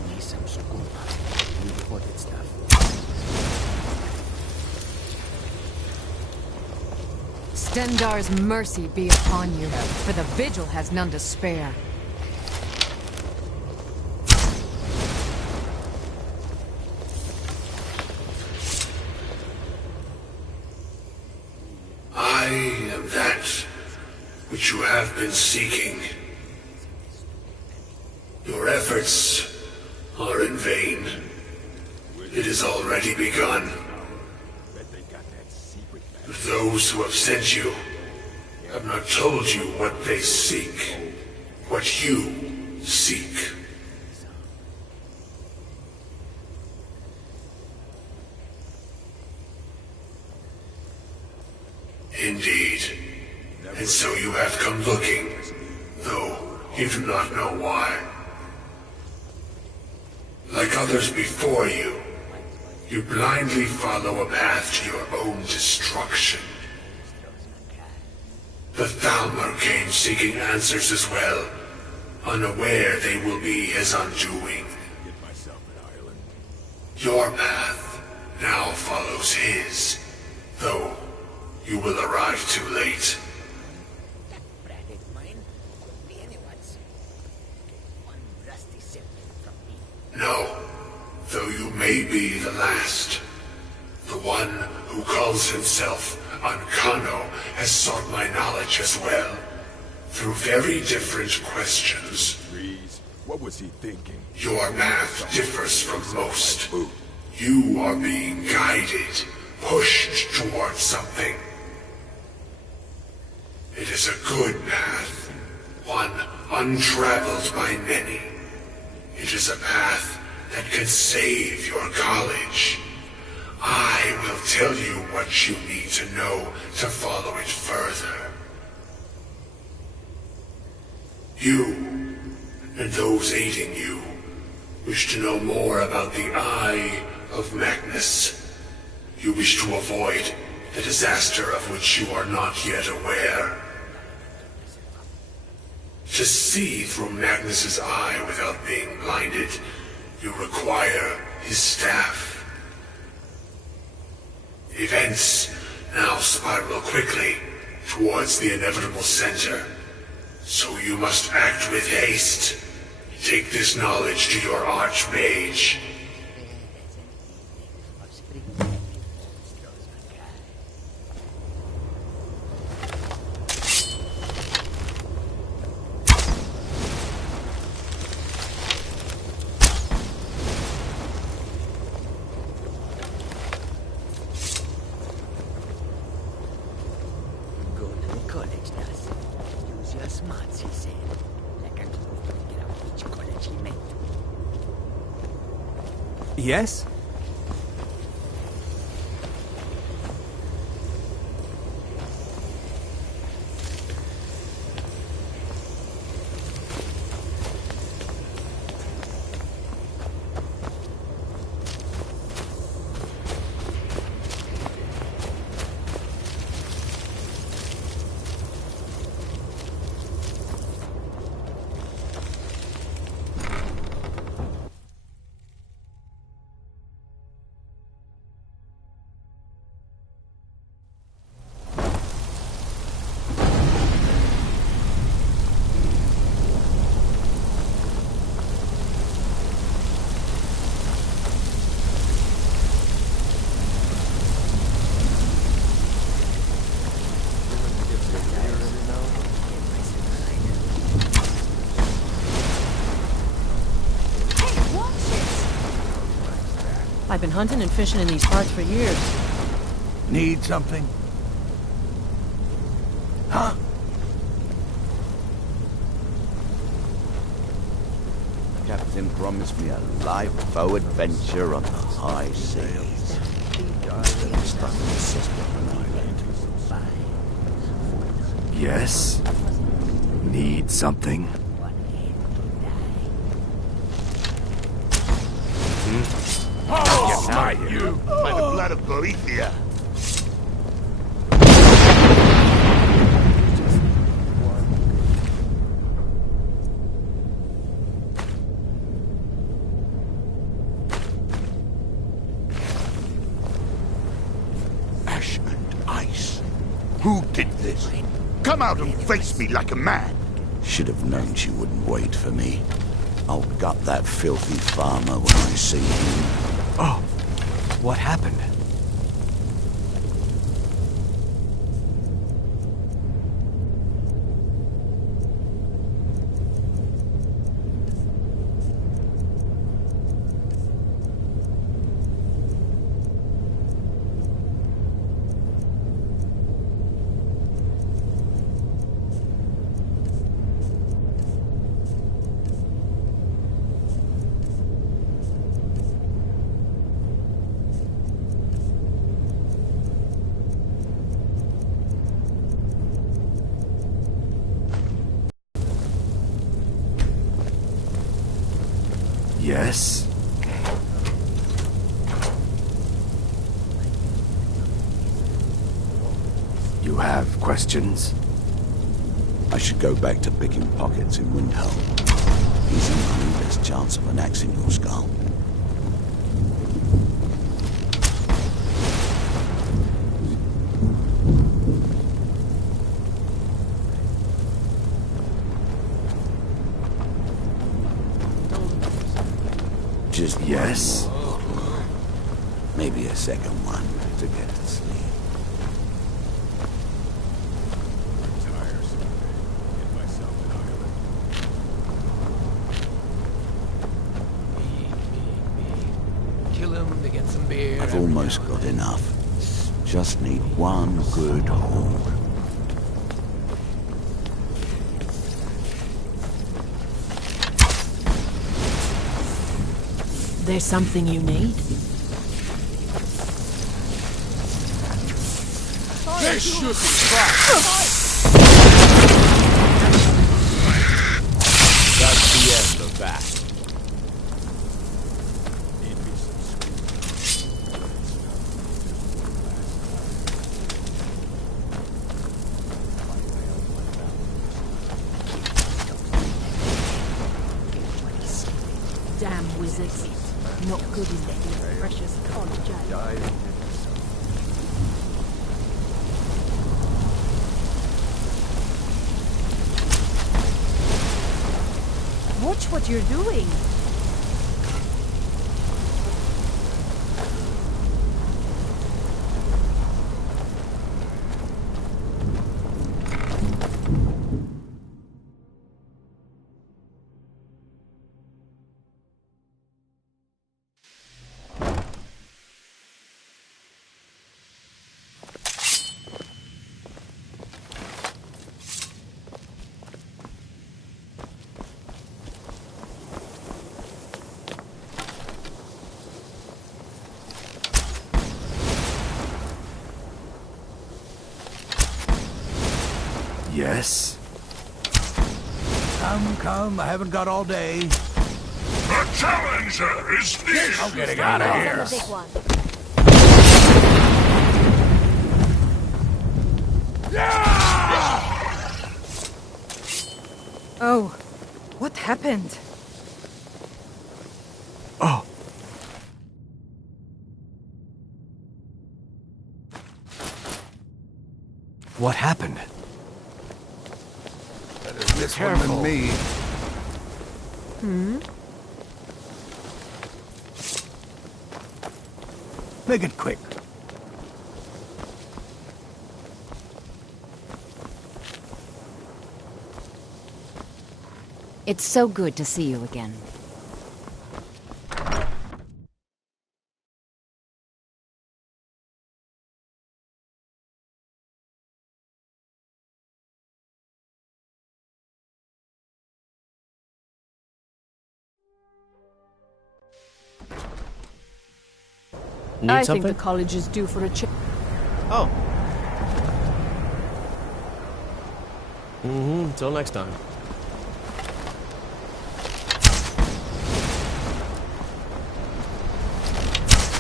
Need some skooma. You reported stuff. Stendar's mercy be upon you, for the vigil has none to spare. I am that which you have been seeking. efforts are in vain. It has already begun. Those who have sent you have not told you what they seek, what you seek. Indeed. And so you have come looking, though you do not know why. Like others before you, you blindly follow a path to your own destruction. The Thalmor came seeking answers as well, unaware they will be his undoing. Your path now follows his, though you will arrive too late. No, though you may be the last. The one who calls himself Ancano has sought my knowledge as well, through very different questions. What was he thinking? Your path differs from most. You are being guided, pushed towards something. It is a good path, one untraveled by many. It is a path that can save your college. I will tell you what you need to know to follow it further. You, and those aiding you, wish to know more about the Eye of Magnus. You wish to avoid the disaster of which you are not yet aware. To see through Magnus's eye without being blinded, you require his staff. Events now spiral quickly towards the inevitable center, so you must act with haste. Take this knowledge to your Archmage. Yes? I've been hunting and fishing in these parts for years. Need something? Huh? Captain promised me a life-bow adventure on the high seas. Still stuck in the system on island. Yes? Need something? Oh, not you! By the blood of Boethia! Ash and ice. Who did this? Come out and face me like a man! Should have known she wouldn't wait for me. I'll gut that filthy farmer when I see him. Oh, what happened? Yes? You have questions? I should go back to picking pockets in Windhelm. Easy money, less chance of an axe in your skull. Just yes? Maybe a second one to get to sleep. Kill him to get some beer. I've almost got enough. Just need one good haul. There's something you need? This should be fine. That's the end of that. Damn wizards. Not good enough in a precious college, eh? Watch what you're doing. Yes? Come, I haven't got all day. The challenger is near. I'm getting out of here. Oh, what happened? Oh. What happened? This one than me. Make it quick. It's so good to see you again. I think the college is due for a change. Oh. Till next time.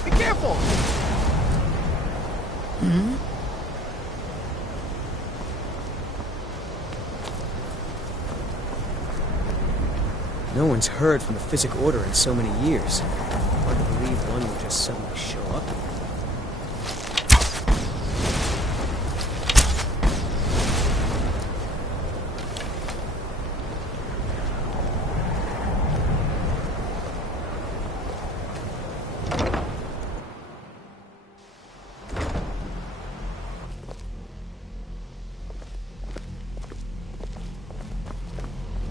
Be careful! No one's heard from the Physic Order in so many years. Hard to believe one would just suddenly show up here.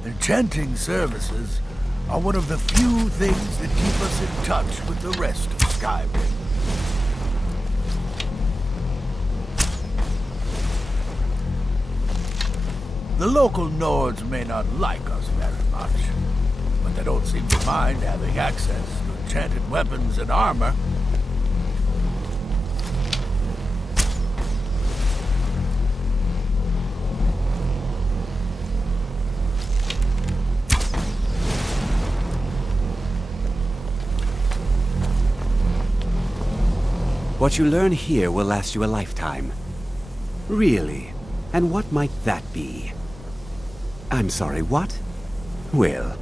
Enchanting services are one of the few things that keep us in touch with the rest of Skyrim. The local Nords may not like us very much, but they don't seem to mind having access to enchanted weapons and armor. What you learn here will last you a lifetime. Really? And what might that be? I'm sorry, what? Well,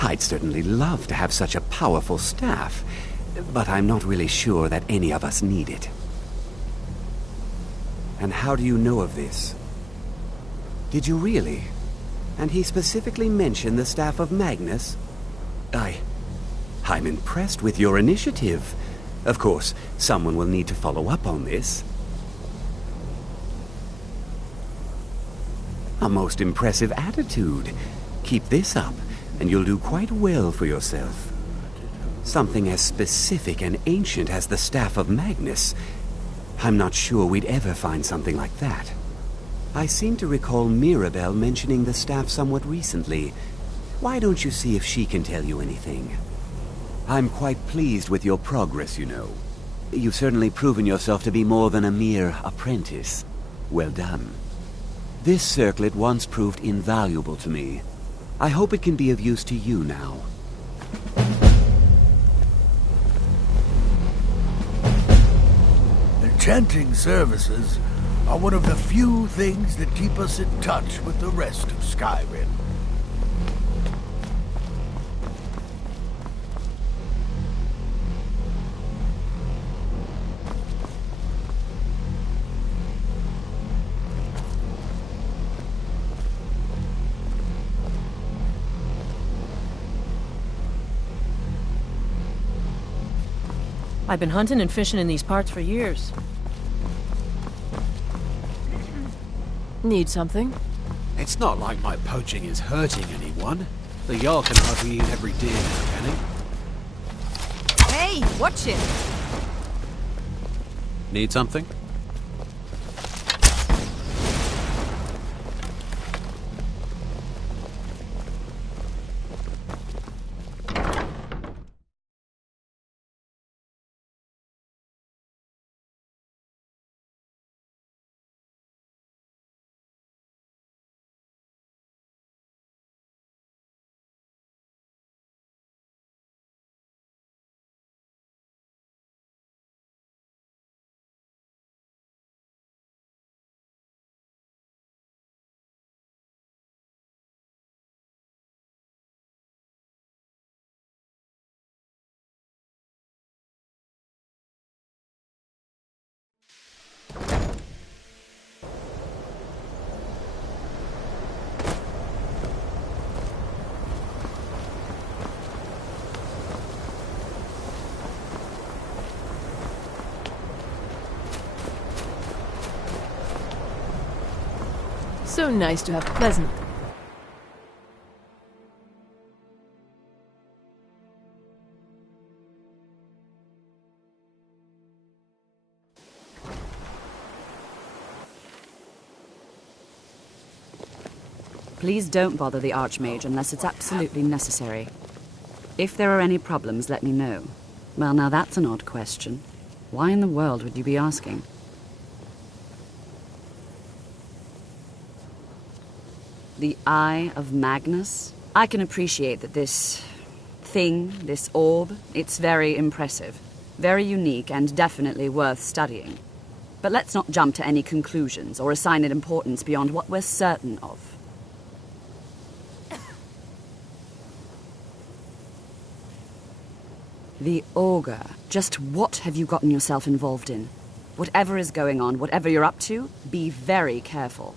I'd certainly love to have such a powerful staff, but I'm not really sure that any of us need it. And how do you know of this? Did you really? And he specifically mentioned the staff of Magnus? I'm impressed with your initiative. Of course, someone will need to follow up on this. A most impressive attitude. Keep this up, and you'll do quite well for yourself. Something as specific and ancient as the staff of Magnus. I'm not sure we'd ever find something like that. I seem to recall Mirabelle mentioning the staff somewhat recently. Why don't you see if she can tell you anything? I'm quite pleased with your progress, you know. You've certainly proven yourself to be more than a mere apprentice. Well done. This circlet once proved invaluable to me. I hope it can be of use to you now. Enchanting services are one of the few things that keep us in touch with the rest of Skyrim. I've been hunting and fishing in these parts for years. Need something? It's not like my poaching is hurting anyone. The Jarl can hardly eat every deer now, can he? Hey, watch it! Need something? So nice to have pleasant. Please don't bother the Archmage unless it's absolutely necessary. If there are any problems, let me know. Well, now that's an odd question. Why in the world would you be asking? The Eye of Magnus? I can appreciate that this thing, this orb, it's very impressive. Very unique and definitely worth studying. But let's not jump to any conclusions or assign it importance beyond what we're certain of. The Augur. Just what have you gotten yourself involved in? Whatever is going on, whatever you're up to, be very careful.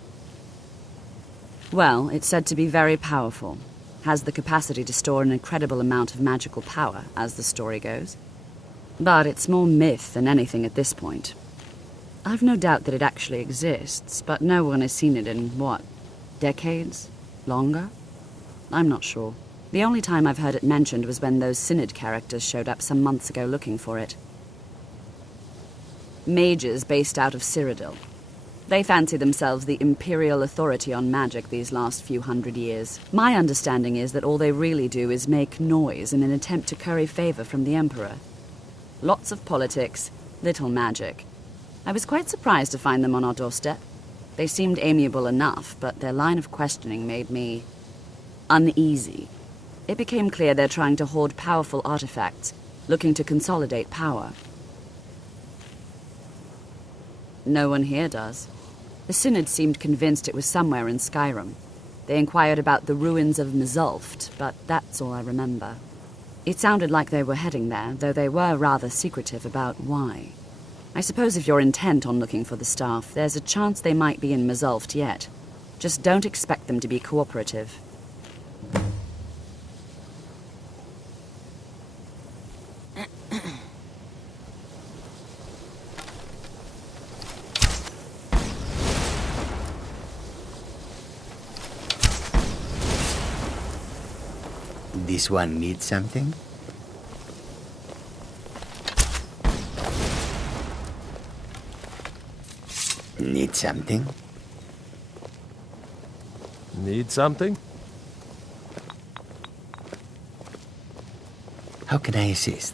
Well, it's said to be very powerful. Has the capacity to store an incredible amount of magical power, as the story goes. But it's more myth than anything at this point. I've no doubt that it actually exists, but no one has seen it in, what, decades? Longer? I'm not sure. The only time I've heard it mentioned was when those Synod characters showed up some months ago looking for it. Mages based out of Cyrodiil. They fancy themselves the imperial authority on magic these last few hundred years. My understanding is that all they really do is make noise in an attempt to curry favor from the Emperor. Lots of politics, little magic. I was quite surprised to find them on our doorstep. They seemed amiable enough, but their line of questioning made me uneasy. It became clear they're trying to hoard powerful artifacts, looking to consolidate power. No one here does. The Synod seemed convinced it was somewhere in Skyrim. They inquired about the ruins of Mzulft, but that's all I remember. It sounded like they were heading there, though they were rather secretive about why. I suppose if you're intent on looking for the staff, there's a chance they might be in Mzulft yet. Just don't expect them to be cooperative. This one needs something? Need something? Need something? How can I assist?